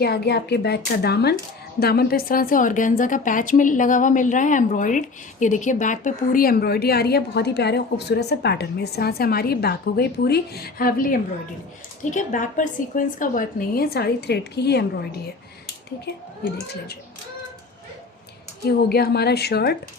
ये आ गया आपके बैक का दामन। दामन पे इस तरह से ऑर्गेन्जा का पैच में लगा हुआ मिल रहा है एम्ब्रॉयड। ये देखिए बैक पे पूरी एम्ब्रॉयडरी आ रही है, बहुत ही प्यारे और खूबसूरत से पैटर्न में। इस तरह से हमारी बैक हो गई पूरी हैवली एम्ब्रॉयडरी। ठीक है, बैक पर सीक्वेंस का वर्क नहीं है, सारी थ्रेड की ही एम्ब्रॉयडरी है। ठीक है, ये देख लीजिए ये हो गया हमारा शर्ट।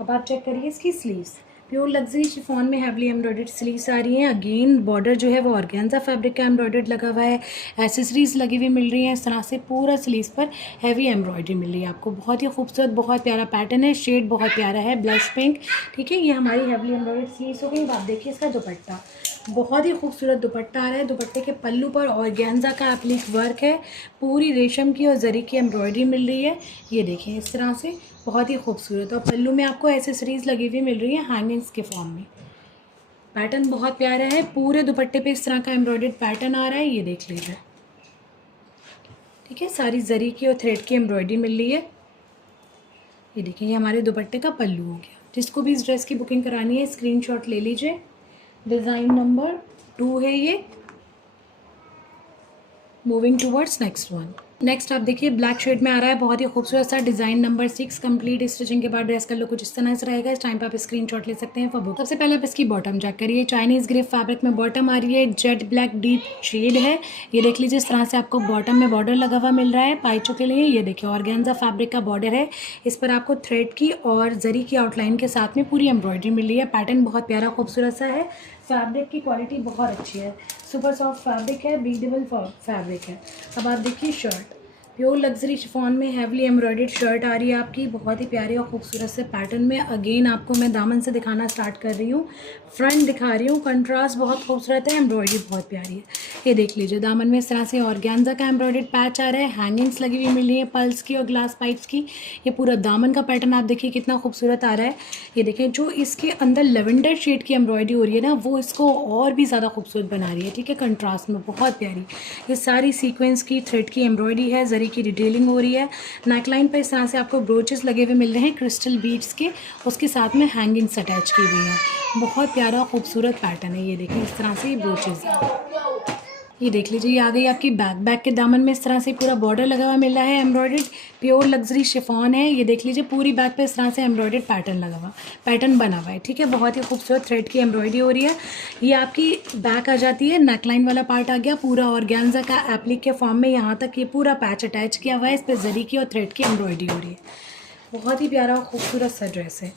अब आप चेक करिए इसकी स्लीव्स। प्योर लग्जरी शिफॉन में हैवली एम्ब्रॉयडर्ड स्लीव्स आ रही हैं। अगेन बॉर्डर जो है वो ऑर्गेन्जा फैब्रिक का एम्ब्रॉयडर्ड लगा हुआ है। एसेसरीज लगी हुई मिल रही हैं। इस तरह से पूरा स्लीव्स पर हैवी एम्ब्रॉयडरी मिल रही है आपको। बहुत ही खूबसूरत बहुत प्यारा पैटर्न है, शेड बहुत प्यारा है ब्लश पिंक। ठीक है, ये हमारी हैवली एम्ब्रॉयडर्ड स्लीव्स हो गई। अब आप देखिए इसका दुपट्टा, बहुत ही खूबसूरत दुपट्टा आ रहा है। दुपट्टे के पल्लू पर ऑर्गेन्जा का एप्लिक वर्क है, पूरी रेशम की और जरी की एम्ब्रॉयडरी मिल रही है। ये देखें इस तरह से बहुत ही खूबसूरत, और पल्लू में आपको एसेसरीज लगी हुई मिल रही है हैंगिंग्स के फॉर्म में। पैटर्न बहुत प्यारा है, पूरे दुपट्टे पे इस तरह का एम्ब्रॉयडर्ड पैटर्न आ रहा है, ये देख लीजिए। ठीक है, सारी जरी की और थ्रेड की एम्ब्रॉयडरी मिल रही है। ये देखिए, ये हमारे दुपट्टे का पल्लू हो गया। जिसको भी इस ड्रेस की बुकिंग करानी है स्क्रीनशॉट ले लीजिए। डिज़ाइन नंबर 2 है ये। Moving towards next one. Next आप देखिए ब्लैक शेड में आ रहा है, बहुत ही खूबसूरत सा डिज़ाइन नंबर 6। कंप्लीट स्टिचिंग के बाद ड्रेस का लुक कुछ इस तरह से रहेगा। इस टाइम पे आप स्क्रीनशॉट ले सकते हैं फॉर बुक। सबसे पहले आप इसकी बॉटम चेक करिए। चाइनीज़ ग्रे फैब्रिक में बॉटम आ रही है, जेट ब्लैक डीप शेड है। ये देख लीजिए, इस तरह से आपको बॉटम में बॉर्डर लगा हुआ मिल रहा है पाइचों के लिए। ये देखिए ऑर्गेन्जा फैब्रिक का बॉर्डर है, इस पर आपको थ्रेड की और जरी की आउटलाइन के साथ में पूरी एम्ब्रॉयडरी मिल रही है। पैटर्न बहुत प्यारा खूबसूरत सा है। फैब्रिक की क्वालिटी बहुत अच्छी है, सुपर सॉफ्ट फैब्रिक है, ब्रीदेबल फैब्रिक है। अब आप देखिए शर्ट, प्योर लग्जरी शिफॉन में हैवली एम्ब्रॉयडर्ड शर्ट आ रही है आपकी, बहुत ही प्यारे और खूबसूरत से पैटर्न में। अगेन आपको मैं दामन से दिखाना स्टार्ट कर रही हूँ, फ्रंट दिखा रही हूँ। कंट्रास्ट बहुत खूबसूरत है, एम्ब्रॉयडरी बहुत प्यारी है। ये देख लीजिए, दामन में इस तरह से ऑर्गेन्जा का एम्ब्रॉयडर्ड पैच आ रहा है, हैंगिंग्स लगी हुई मिल रही है पल्स की और ग्लास पाइप्स की। ये पूरा दामन का पैटर्न आप देखिए कितना खूबसूरत आ रहा है। ये देखें, जो इसके अंदर लेवेंडर शेड की एम्ब्रॉयडरी हो रही है ना, वो इसको और भी ज़्यादा खूबसूरत बना रही है। ठीक है, कंट्रास्ट में बहुत प्यारी। ये सारी सीक्वेंस की थ्रेड की एम्ब्रॉयडरी है, जरी की डिटेलिंग हो रही है। नेकलाइन पर इस तरह से आपको ब्रोचेस लगे हुए मिल रहे हैं क्रिस्टल बीड्स के, उसके साथ में हैंगिंग्स अटैच की हुई हैं। बहुत प्यारा खूबसूरत पैटर्न है। ये देखिए इस तरह से ये ब्रोचेस है। ये देख लीजिए, ये आ गई आपकी बैक के दामन में इस तरह से पूरा बॉर्डर लगा हुआ मिल रहा है एम्ब्रॉयडर्ड। प्योर लग्जरी शिफॉन है। ये देख लीजिए, पूरी बैक पे इस तरह से एम्ब्रॉयडर्ड पैटर्न बना हुआ है। ठीक है, बहुत ही खूबसूरत थ्रेड की एम्ब्रॉयडरी हो रही है। ये आपकी बैक आ जाती है, नेकलाइन वाला पार्ट आ गया पूरा ऑर्गेन्जा का एप्लिक के फॉर्म में। यहाँ तक ये पूरा पैच अटैच किया हुआ है, इस पर जरी की और थ्रेड की एम्ब्रॉयडरी हो रही है। बहुत ही प्यारा और खूबसूरत सा ड्रेस है।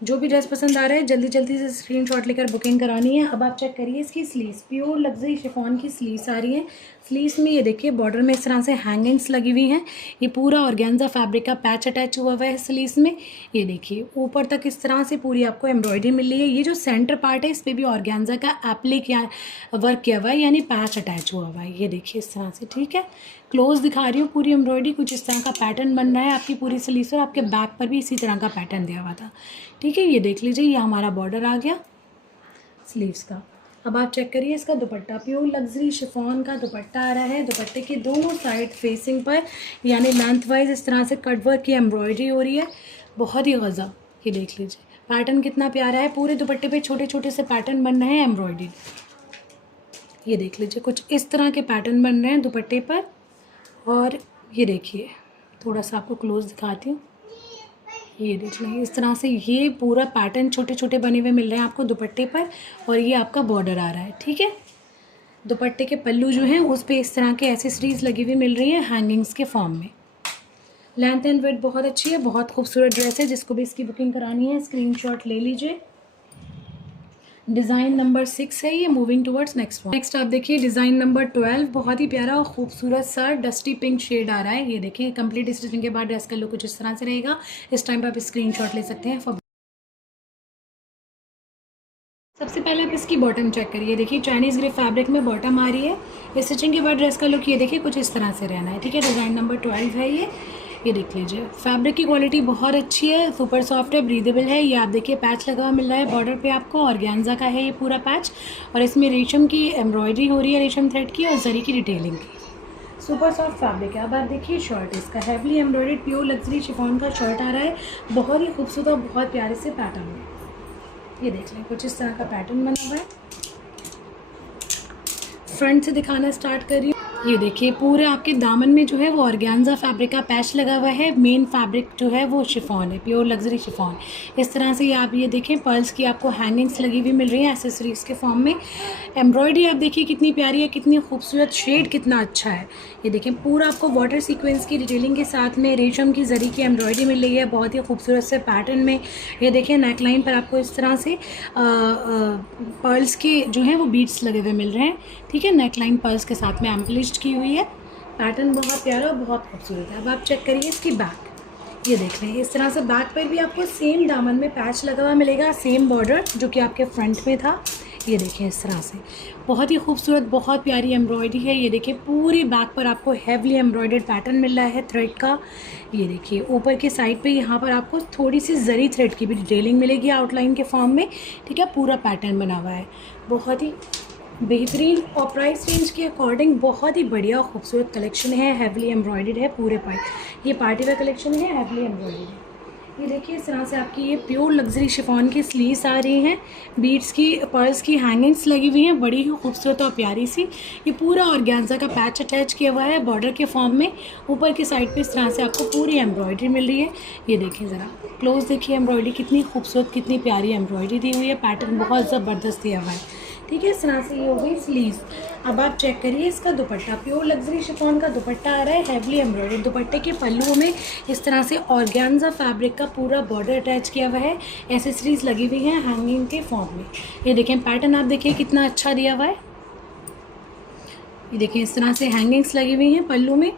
जो भी ड्रेस पसंद आ रहा है जल्दी जल्दी से स्क्रीनशॉट लेकर बुकिंग करानी है। अब आप चेक करिए इसकी स्लीव्स, प्योर लग्जरी शिफॉन की स्लीव्स आ रही हैं। स्लीव्स में ये देखिए बॉर्डर में इस तरह से हैंगिंग्स लगी हुई हैं। ये पूरा ऑर्गेन्जा फैब्रिक का पैच अटैच हुआ हुआ है स्लीव्स में। ये देखिए ऊपर तक इस तरह से पूरी आपको एम्ब्रॉयडरी मिल रही है। ये जो सेंटर पार्ट है इस पर भी ऑर्गेन्जा का एप्लिक या वर्क किया हुआ है, यानी पैच अटैच हुआ हुआ है। ये देखिए इस तरह से। ठीक है, क्लोज दिखा रही हूँ, पूरी एम्ब्रॉयडरी कुछ इस तरह का पैटर्न बन रहा है आपकी पूरी स्लीव्स पर। आपके बैक पर भी इसी तरह का पैटर्न दिया हुआ था। ठीक है, ये देख लीजिए, ये हमारा बॉर्डर आ गया स्लीव्स का। अब आप चेक करिए इसका दुपट्टा, प्योर लग्जरी शिफॉन का दुपट्टा आ रहा है। दुपट्टे के दोनों साइड फेसिंग पर यानी लेंथ वाइज इस तरह से कट वर्क की एम्ब्रॉयडरी हो रही है, बहुत ही गज़ब। ये देख लीजिए पैटर्न कितना प्यारा है, पूरे दुपट्टे पे छोटे छोटे से पैटर्न बन रहे हैं एम्ब्रॉयडरी। ये देख लीजिए, कुछ इस तरह के पैटर्न बन रहे हैं दुपट्टे पर। और ये देखिए, थोड़ा सा आपको क्लोज दिखाती हूँ। ये देख लें इस तरह से ये पूरा पैटर्न छोटे छोटे बने हुए मिल रहे हैं आपको दुपट्टे पर, और ये आपका बॉर्डर आ रहा है। ठीक है, दुपट्टे के पल्लू जो हैं उस पर इस तरह के एसेसरीज लगी हुई मिल रही है हैंगिंग्स के फॉर्म में। लेंथ एंड वेट बहुत अच्छी है, बहुत खूबसूरत ड्रेस है। जिसको भी इसकी बुकिंग करानी है स्क्रीनशॉट ले लीजिए। डिज़ाइन नंबर 6 है ये। Moving towards next one. Next आप देखिए डिज़ाइन नंबर 12, बहुत ही प्यारा और खूबसूरत सा डस्टी पिंक शेड आ रहा है। ये देखिए कंप्लीट स्टिचिंग के बाद ड्रेस का लुक कुछ इस तरह से रहेगा। इस टाइम पर आप स्क्रीनशॉट ले सकते हैं। सबसे पहले आप इसकी बॉटम चेक करिए। देखिए चाइनीज़ ग्रे फैब्रिक में बॉटम आ रही है। स्टिचिंग के बाद ड्रेस का लुक ये देखिए कुछ इस तरह से रहना है। ठीक है, डिज़ाइन नंबर 12 है ये देख लीजिए। फैब्रिक की क्वालिटी बहुत अच्छी है, सुपर सॉफ्ट है, ब्रीदेबल है। ये आप देखिए पैच लगा हुआ मिल रहा है बॉर्डर पे आपको, ऑर्गेन्जा का है ये पूरा पैच, और इसमें रेशम की एम्ब्रॉयडरी हो रही है, रेशम थ्रेड की और जरी की डिटेलिंग की। सुपर सॉफ्ट फैब्रिक है। अब आप देखिए शर्ट, इसका heavily embroidered pure luxury chiffon का शर्ट आ रहा है, बहुत ही खूबसूरत और बहुत प्यारे से पैटर्न में। ये देख लें कुछ इस तरह का पैटर्न बना हुआ है। फ्रंट से दिखाना स्टार्ट कर रही हूँ। ये देखिए पूरे आपके दामन में जो है वो ऑर्गेन्जा फैब्रिक का पैच लगा हुआ है। मेन फैब्रिक जो है वो शिफॉन है, प्योर लग्जरी शिफॉन। इस तरह से आप ये देखें पर्ल्स की आपको हैंगिंग्स लगी हुई मिल रही है एसेसरीज के फॉर्म में। एम्ब्रॉयडरी आप देखिए कितनी प्यारी है, कितनी खूबसूरत, शेड कितना अच्छा है। ये देखें पूरा आपको वाटर सीक्वेंस की डिटेलिंग के साथ में रेशम की जरी की एम्ब्रॉयडरी मिल रही है, बहुत ही खूबसूरत से पैटर्न में। ये देखें नेकलाइन पर आपको इस तरह से पर्ल्स के जो हैं वो बीड्स लगे हुए मिल रहे हैं। ठीक है, नेकलाइन पर्ल्स के साथ में एम्पलिश्ड की हुई है। पैटर्न बहुत प्यारा और बहुत खूबसूरत है। अब आप चेक करिए इसकी बैक। ये देख लें इस तरह से बैक पर भी आपको सेम दामन में पैच लगा हुआ मिलेगा, सेम बॉर्डर जो कि आपके फ्रंट में था। ये देखें इस तरह से बहुत ही खूबसूरत, बहुत प्यारी एम्ब्रॉयडरी है। ये देखिए पूरी बैक पर आपको हैवली एम्ब्रॉयडर्ड पैटर्न मिल रहा है थ्रेड का। ये देखिए ऊपर के साइड पे यहाँ पर आपको थोड़ी सी जरी थ्रेड की भी डिटेलिंग मिलेगी आउटलाइन के फॉर्म में, ठीक है। पूरा पैटर्न बना हुआ है, बहुत ही बेहतरीन और प्राइस रेंज के अकॉर्डिंग बहुत ही बढ़िया खूबसूरत कलेक्शन है। हैवली एम्ब्रॉयडर्ड है पूरे ये पार्टी वेयर कलेक्शन है, हैवली एम्ब्रॉयडर्ड है। ये देखिए इस तरह से आपकी ये प्योर लग्जरी शिफॉन की स्लीव्स आ रही हैं, बीड्स की पर्ल्स की हैंगिंग्स लगी हुई हैं, बड़ी ही खूबसूरत और प्यारी सी। ये पूरा ऑर्गेन्जा का पैच अटैच किया हुआ है बॉर्डर के फॉर्म में। ऊपर की साइड पे इस तरह से आपको पूरी एम्ब्रॉयडरी मिल रही है। ये देखिए ज़रा क्लोज देखिए एम्ब्रॉयडरी कितनी खूबसूरत, कितनी प्यारी एम्ब्रॉयडरी दी हुई है, पैटर्न बहुत ज़बरदस्त दिया हुआ है, ठीक है। इस तरह से ये हो गई स्लीव्स। अब आप चेक करिए इसका दुपट्टा, प्योर लग्जरी शिफॉन का दुपट्टा आ रहा है, हैवली एम्ब्रॉयडरी। दुपट्टे के पल्लू में इस तरह से ऑर्गेन्जा फैब्रिक का पूरा बॉर्डर अटैच किया हुआ है, एसेसरीज लगी हुई हैं हैंगिंग के फॉर्म में। ये देखें पैटर्न आप देखिए कितना अच्छा दिया हुआ है। ये देखें इस तरह से हैंगिंग्स लगी हुई हैं पल्लू में,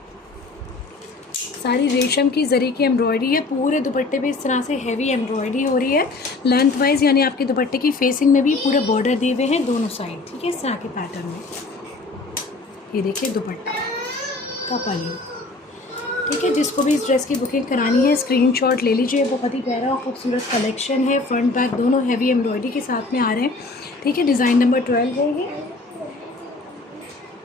सारी रेशम की जरी की एम्ब्रॉयडरी है। पूरे दुपट्टे पे इस तरह से हैवी एम्ब्रॉयडरी हो रही है लेंथ वाइज, यानी आपके दुपट्टे की फेसिंग में भी पूरे बॉर्डर दिए हुए हैं दोनों साइड, ठीक है। इस तरह के पैटर्न में ये देखिए दुपट्टा का पल्लू, ठीक है। जिसको भी इस ड्रेस की बुकिंग करानी है स्क्रीनशॉट ले लीजिए। बहुत ही प्यारा और खूबसूरत कलेक्शन है, फ्रंट बैक दोनों हैवी एम्ब्रॉयडरी के साथ में आ रहे हैं, ठीक है। डिज़ाइन नंबर 12 है ये।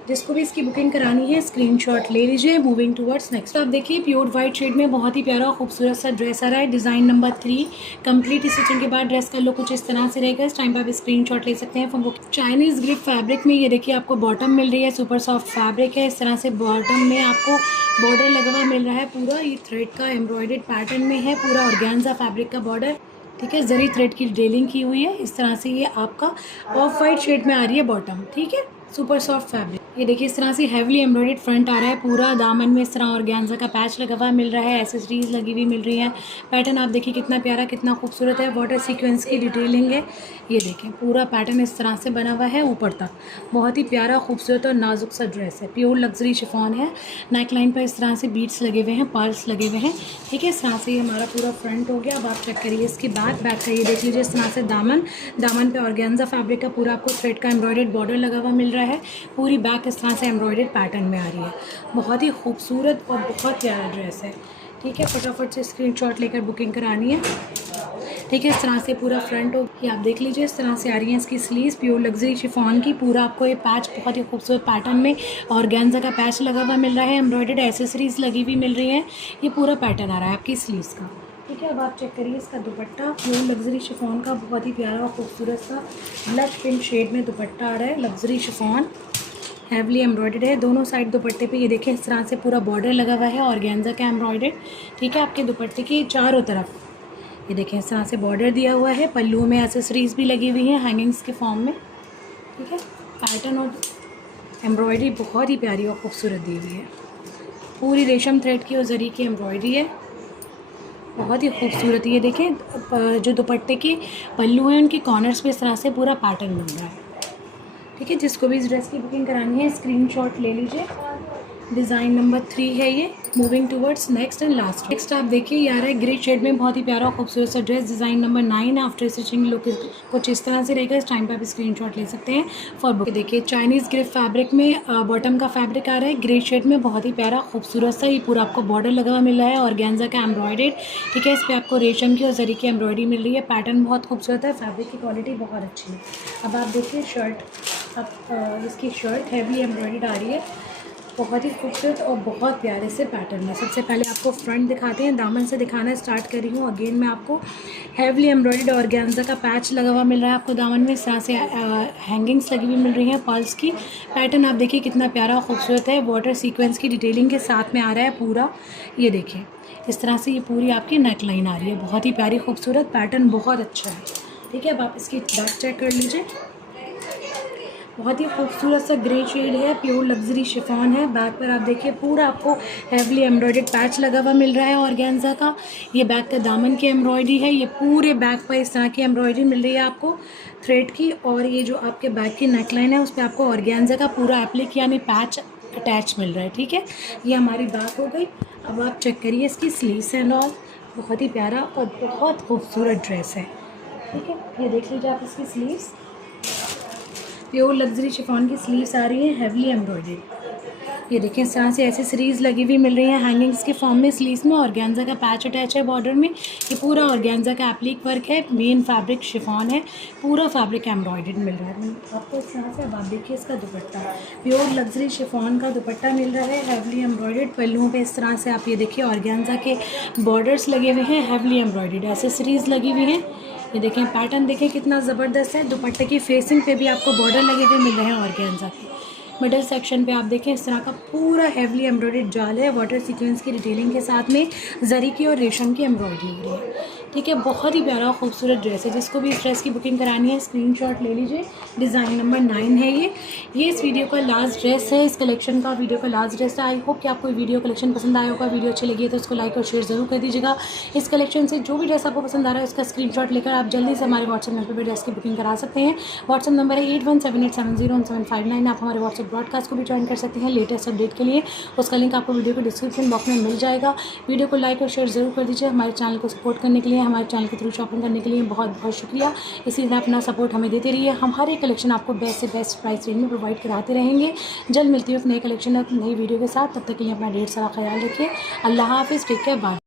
जिसको भी इसकी बुकिंग करानी है स्क्रीनशॉट ले लीजिए। मूविंग टूवर्ड्स नेक्स्ट आप देखिए प्योर वाइट शेड में बहुत ही प्यारा और खूबसूरत सा ड्रेस आ रहा है, डिज़ाइन नंबर 3। कंप्लीट स्टिचिंग के बाद ड्रेस का लुक कुछ इस तरह से रहेगा। इस टाइम पर आप स्क्रीनशॉट ले सकते हैं from booking. Chinese grip fabric में ये देखिए आपको बॉटम मिल रही है, सुपर सॉफ्ट फैब्रिक है। इस तरह से बॉटम में आपको बॉर्डर लगा हुआ मिल रहा है पूरा, ये थ्रेड का एम्ब्रॉयडर्ड पैटर्न में है, पूरा ऑर्गेन्जा फैब्रिक का बॉर्डर, ठीक है। जरी थ्रेड की डिटेलिंग की हुई है। इस तरह से ये आपका ऑफ वाइट शेड में आ रही है बॉटम, ठीक है। Super soft fabric. ये देखिए इस तरह से हैवली एम्ब्रॉयडर्ड फ्रंट आ रहा है पूरा, दामन में इस तरह ऑर्गेन्जा का पैच लगा हुआ मिल रहा है, एसेसरीज लगी हुई मिल रही है। पैटर्न आप देखिए कितना प्यारा, कितना खूबसूरत है, वाटर सीक्वेंस की डिटेलिंग है। ये देखें पूरा पैटर्न इस तरह से बना हुआ है ऊपर तक, बहुत ही प्यारा खूबसूरत और नाजुक सा ड्रेस है, प्योर लग्जरी शिफॉन है। नेक लाइन पर इस तरह से बीड्स लगे हुए हैं, पर्ल्स लगे हुए हैं, ठीक है। इस तरह से ये हमारा पूरा फ्रंट हो गया। अब आप चेक करिए इसकी बैक का ये देख लीजिए। इस तरह से दामन पे ऑर्गेन्जा फैब्रिक का पूरा आपको थ्रेड का एम्ब्रॉयडर्ड बॉर्डर लगा हुआ मिल रहा है, पूरी बैक इस तरह से एम्ब्रॉयडर्ड पैटर्न में आ रही है। बहुत ही खूबसूरत और बहुत प्यारा ड्रेस है, ठीक है। फटाफट से स्क्रीनशॉट लेकर बुकिंग करानी है, ठीक है। इस तरह से पूरा फ्रंट हो, ये आप देख लीजिए इस तरह से आ रही है इसकी स्लीव्स, प्योर लग्जरी शिफॉन की। पूरा आपको ये पैच बहुत ही खूबसूरत पैटर्न में ऑर्गेन्जा का पैच लगा हुआ मिल रहा है, एम्ब्रॉयडर्ड एसेसरीज लगी हुई मिल रही है। ये पूरा पैटर्न आ रहा है आपकी स्लीव्स का, ठीक है। अब आप चेक करिए इसका दुपट्टा, प्योर लग्जरी शिफॉन का बहुत ही प्यारा और खूबसूरत सा ब्लैक पिंक शेड में दुपट्टा आ रहा है, लग्जरी शिफॉन हैवली एम्ब्रॉयडर्ड है। दोनों साइड दुपट्टे पे ये देखें इस तरह से पूरा बॉर्डर लगा हुआ है ऑर्गेन्जा का एम्ब्रॉयडर्ड, ठीक है। आपके दुपट्टे के चारों तरफ ये देखें इस तरह से बॉर्डर दिया हुआ है, पल्लू में एसेसरीज भी लगी हुई हैं हैंगिंग्स के फॉर्म में, ठीक है। पैटर्न और एम्ब्रॉयडरी बहुत ही प्यारी और खूबसूरत दी हुई है, पूरी रेशम थ्रेड की और जरी की एम्ब्रॉयडरी है, बहुत ही खूबसूरत। ये देखें जो दुपट्टे के पल्लू हैं उनके कॉर्नर्स पे इस तरह से पूरा पैटर्न बन रहा है, ठीक है। जिसको भी इस ड्रेस की बुकिंग करानी है स्क्रीनशॉट ले लीजिए। डिज़ाइन नंबर 3 है ये। Moving towards next and last. Next आप देखिए ये आ रहा है ग्रे शेड में बहुत ही प्यारा खूबसूरत सा dress, design number 9। After stitching look कुछ इस तरह से रहेगा। इस टाइम पर आप स्क्रीनशॉट ले सकते हैं फॉर बुक। देखिए चाइनीज़ ग्रिप फैब्रिक में बॉटम का फैब्रिक आ रहा है ग्रे शेड में, बहुत ही प्यारा खूबसूरत सा। ये पूरा आपको बॉर्डर लगा हुआ मिल रहा है ऑर्गेन्जा का एम्ब्रॉयडर्ड, ठीक है। इस पर आपको रेशम की और जरी की एम्ब्रॉयडरी मिल रही है, पैटर्न बहुत खूबसूरत है, फैब्रिक की क्वालिटी बहुत अच्छी है। अब आप देखिए शर्ट, अब इसकी शर्ट हैवी एम्ब्रॉयडर्ड आ रही है, बहुत ही खूबसूरत और बहुत प्यारे से पैटर्न में। सबसे पहले आपको फ्रंट दिखाते हैं, दामन से दिखाना स्टार्ट कर रही हूँ। अगेन मैं आपको हैवली एम्ब्रॉयडर्ड ऑर्गेन्जा का पैच लगा हुआ मिल रहा है आपको दामन में, इस तरह से हैंगिंग्स लगी हुई मिल रही हैं पर्ल्स की। पैटर्न आप देखिए कितना प्यारा खूबसूरत है, वाटर सीक्वेंस की डिटेलिंग के साथ में आ रहा है पूरा। ये देखिए इस तरह से ये पूरी आपकी नेक लाइन आ रही है, बहुत ही प्यारी खूबसूरत, पैटर्न बहुत अच्छा है, ठीक है। अब आप इसकी बैक चेक कर लीजिए, बहुत ही खूबसूरत सा ग्रे शेड है, प्योर लग्जरी शिफॉन है। बैक पर आप देखिए पूरा आपको हैवली एम्ब्रॉयडर्ड पैच लगा हुआ मिल रहा है ऑर्गेन्जा का। ये बैक का दामन की एम्ब्रॉयडरी है, ये पूरे बैक पर इस तरह की एम्ब्रॉयडरी मिल रही है आपको थ्रेड की। और ये जो आपके बैक की नेकलाइन है उस पर आपको ऑर्गेन्जा का पूरा एप्लिक यानी पैच अटैच मिल रहा है, ठीक है। ये हमारी बैक हो गई। अब आप चेक करिए इसकी स्लीव्स एंड ऑल, बहुत ही प्यारा और बहुत खूबसूरत ड्रेस है, ठीक है। ये देख लीजिए आप इसकी स्लीव्स, प्योर लग्जरी शिफॉन की स्लीव्स आ रही हैं, हेवली एम्ब्रॉयडर्ड। ये देखिए इस तरह से एसेसरीज़ लगी हुई मिल रही हैं हैंगिंग्स के फॉर्म में। स्लीव्स में ऑर्गेन्जा का पैच अटैच है बॉर्डर में। ये पूरा ऑर्गेन्जा का एप्लिक वर्क है, मेन फैब्रिक शिफॉन है, पूरा फैब्रिक एम्ब्रॉयडर्ड मिल रहा है आपको इस तरह से। अब आप देखिए इसका दुपट्टा, प्योर लग्जरी शिफॉन का दुपट्टा मिल रहा है, हेवली एम्ब्रॉयडर्ड। पल्लुओं पे इस तरह से आप ये देखिए ऑर्गेन्जा के बॉर्डर्स लगे हुए हैं, हेवली एम्ब्रॉयडर्ड एसेसरीज़ लगी हुई हैं। ये देखें पैटर्न देखें कितना ज़बरदस्त है। दुपट्टे की फेसिंग पे भी आपको बॉर्डर लगे हुए मिल रहे हैं ऑर्गेन्जा के। मिडल सेक्शन पे आप देखें इस तरह का पूरा हेवली एम्ब्रॉयडर्ड जाल है, वाटर सीक्वेंस की डिटेलिंग के साथ में जरी की और रेशम की एम्ब्रॉयडरी हो रही है। ठीक है, बहुत ही प्यारा खूबसूरत ड्रेस है। जिसको भी इस ड्रेस की बुकिंग करानी है स्क्रीनशॉट ले लीजिए। डिज़ाइन नंबर 9 है ये इस वीडियो का लास्ट ड्रेस है, इस कलेक्शन का वीडियो का लास्ट ड्रेस है। आई होप कि आपको वीडियो कलेक्शन पसंद आया होगा। वीडियो अच्छी लगी है तो उसको लाइक और शेयर ज़रूर कर दीजिएगा। इस कलेक्शन से जो भी ड्रेस आपको पसंद आ रहा है उसका स्क्रीनशॉट लेकर आप जल्दी से हमारे व्हाट्सएप नंबर पर ड्रेस की बुकिंग करा सकते हैं। व्हाट्सएप नंबर है 8178701759। आप हमारे व्हाट्सएप ब्रॉडकास्ट को भी ज्वाइन कर सकते हैं लेटेस्ट अपडेट के लिए। उसका लिंक आपको वीडियो के डिस्क्रिप्शन बॉक्स में मिल जाएगा। वीडियो को लाइक और शेयर ज़रूर कर दीजिए। हमारे चैनल को सपोर्ट करने के लिए, हमारे चैनल के थ्रू शॉपिंग करने के लिए बहुत बहुत शुक्रिया। इसी तरह अपना सपोर्ट हमें देते रहिए। हम हर एक कलेक्शन आपको बेस्ट से बेस्ट प्राइस रेंज में प्रोवाइड कराते रहेंगे। जल्द मिलती हूँ एक नई कलेक्शन और नई वीडियो के साथ। तब तक के लिए अपना ढेर सारा ख्याल रखिए। अल्लाह हाफिज़, टेक केयर, बाय।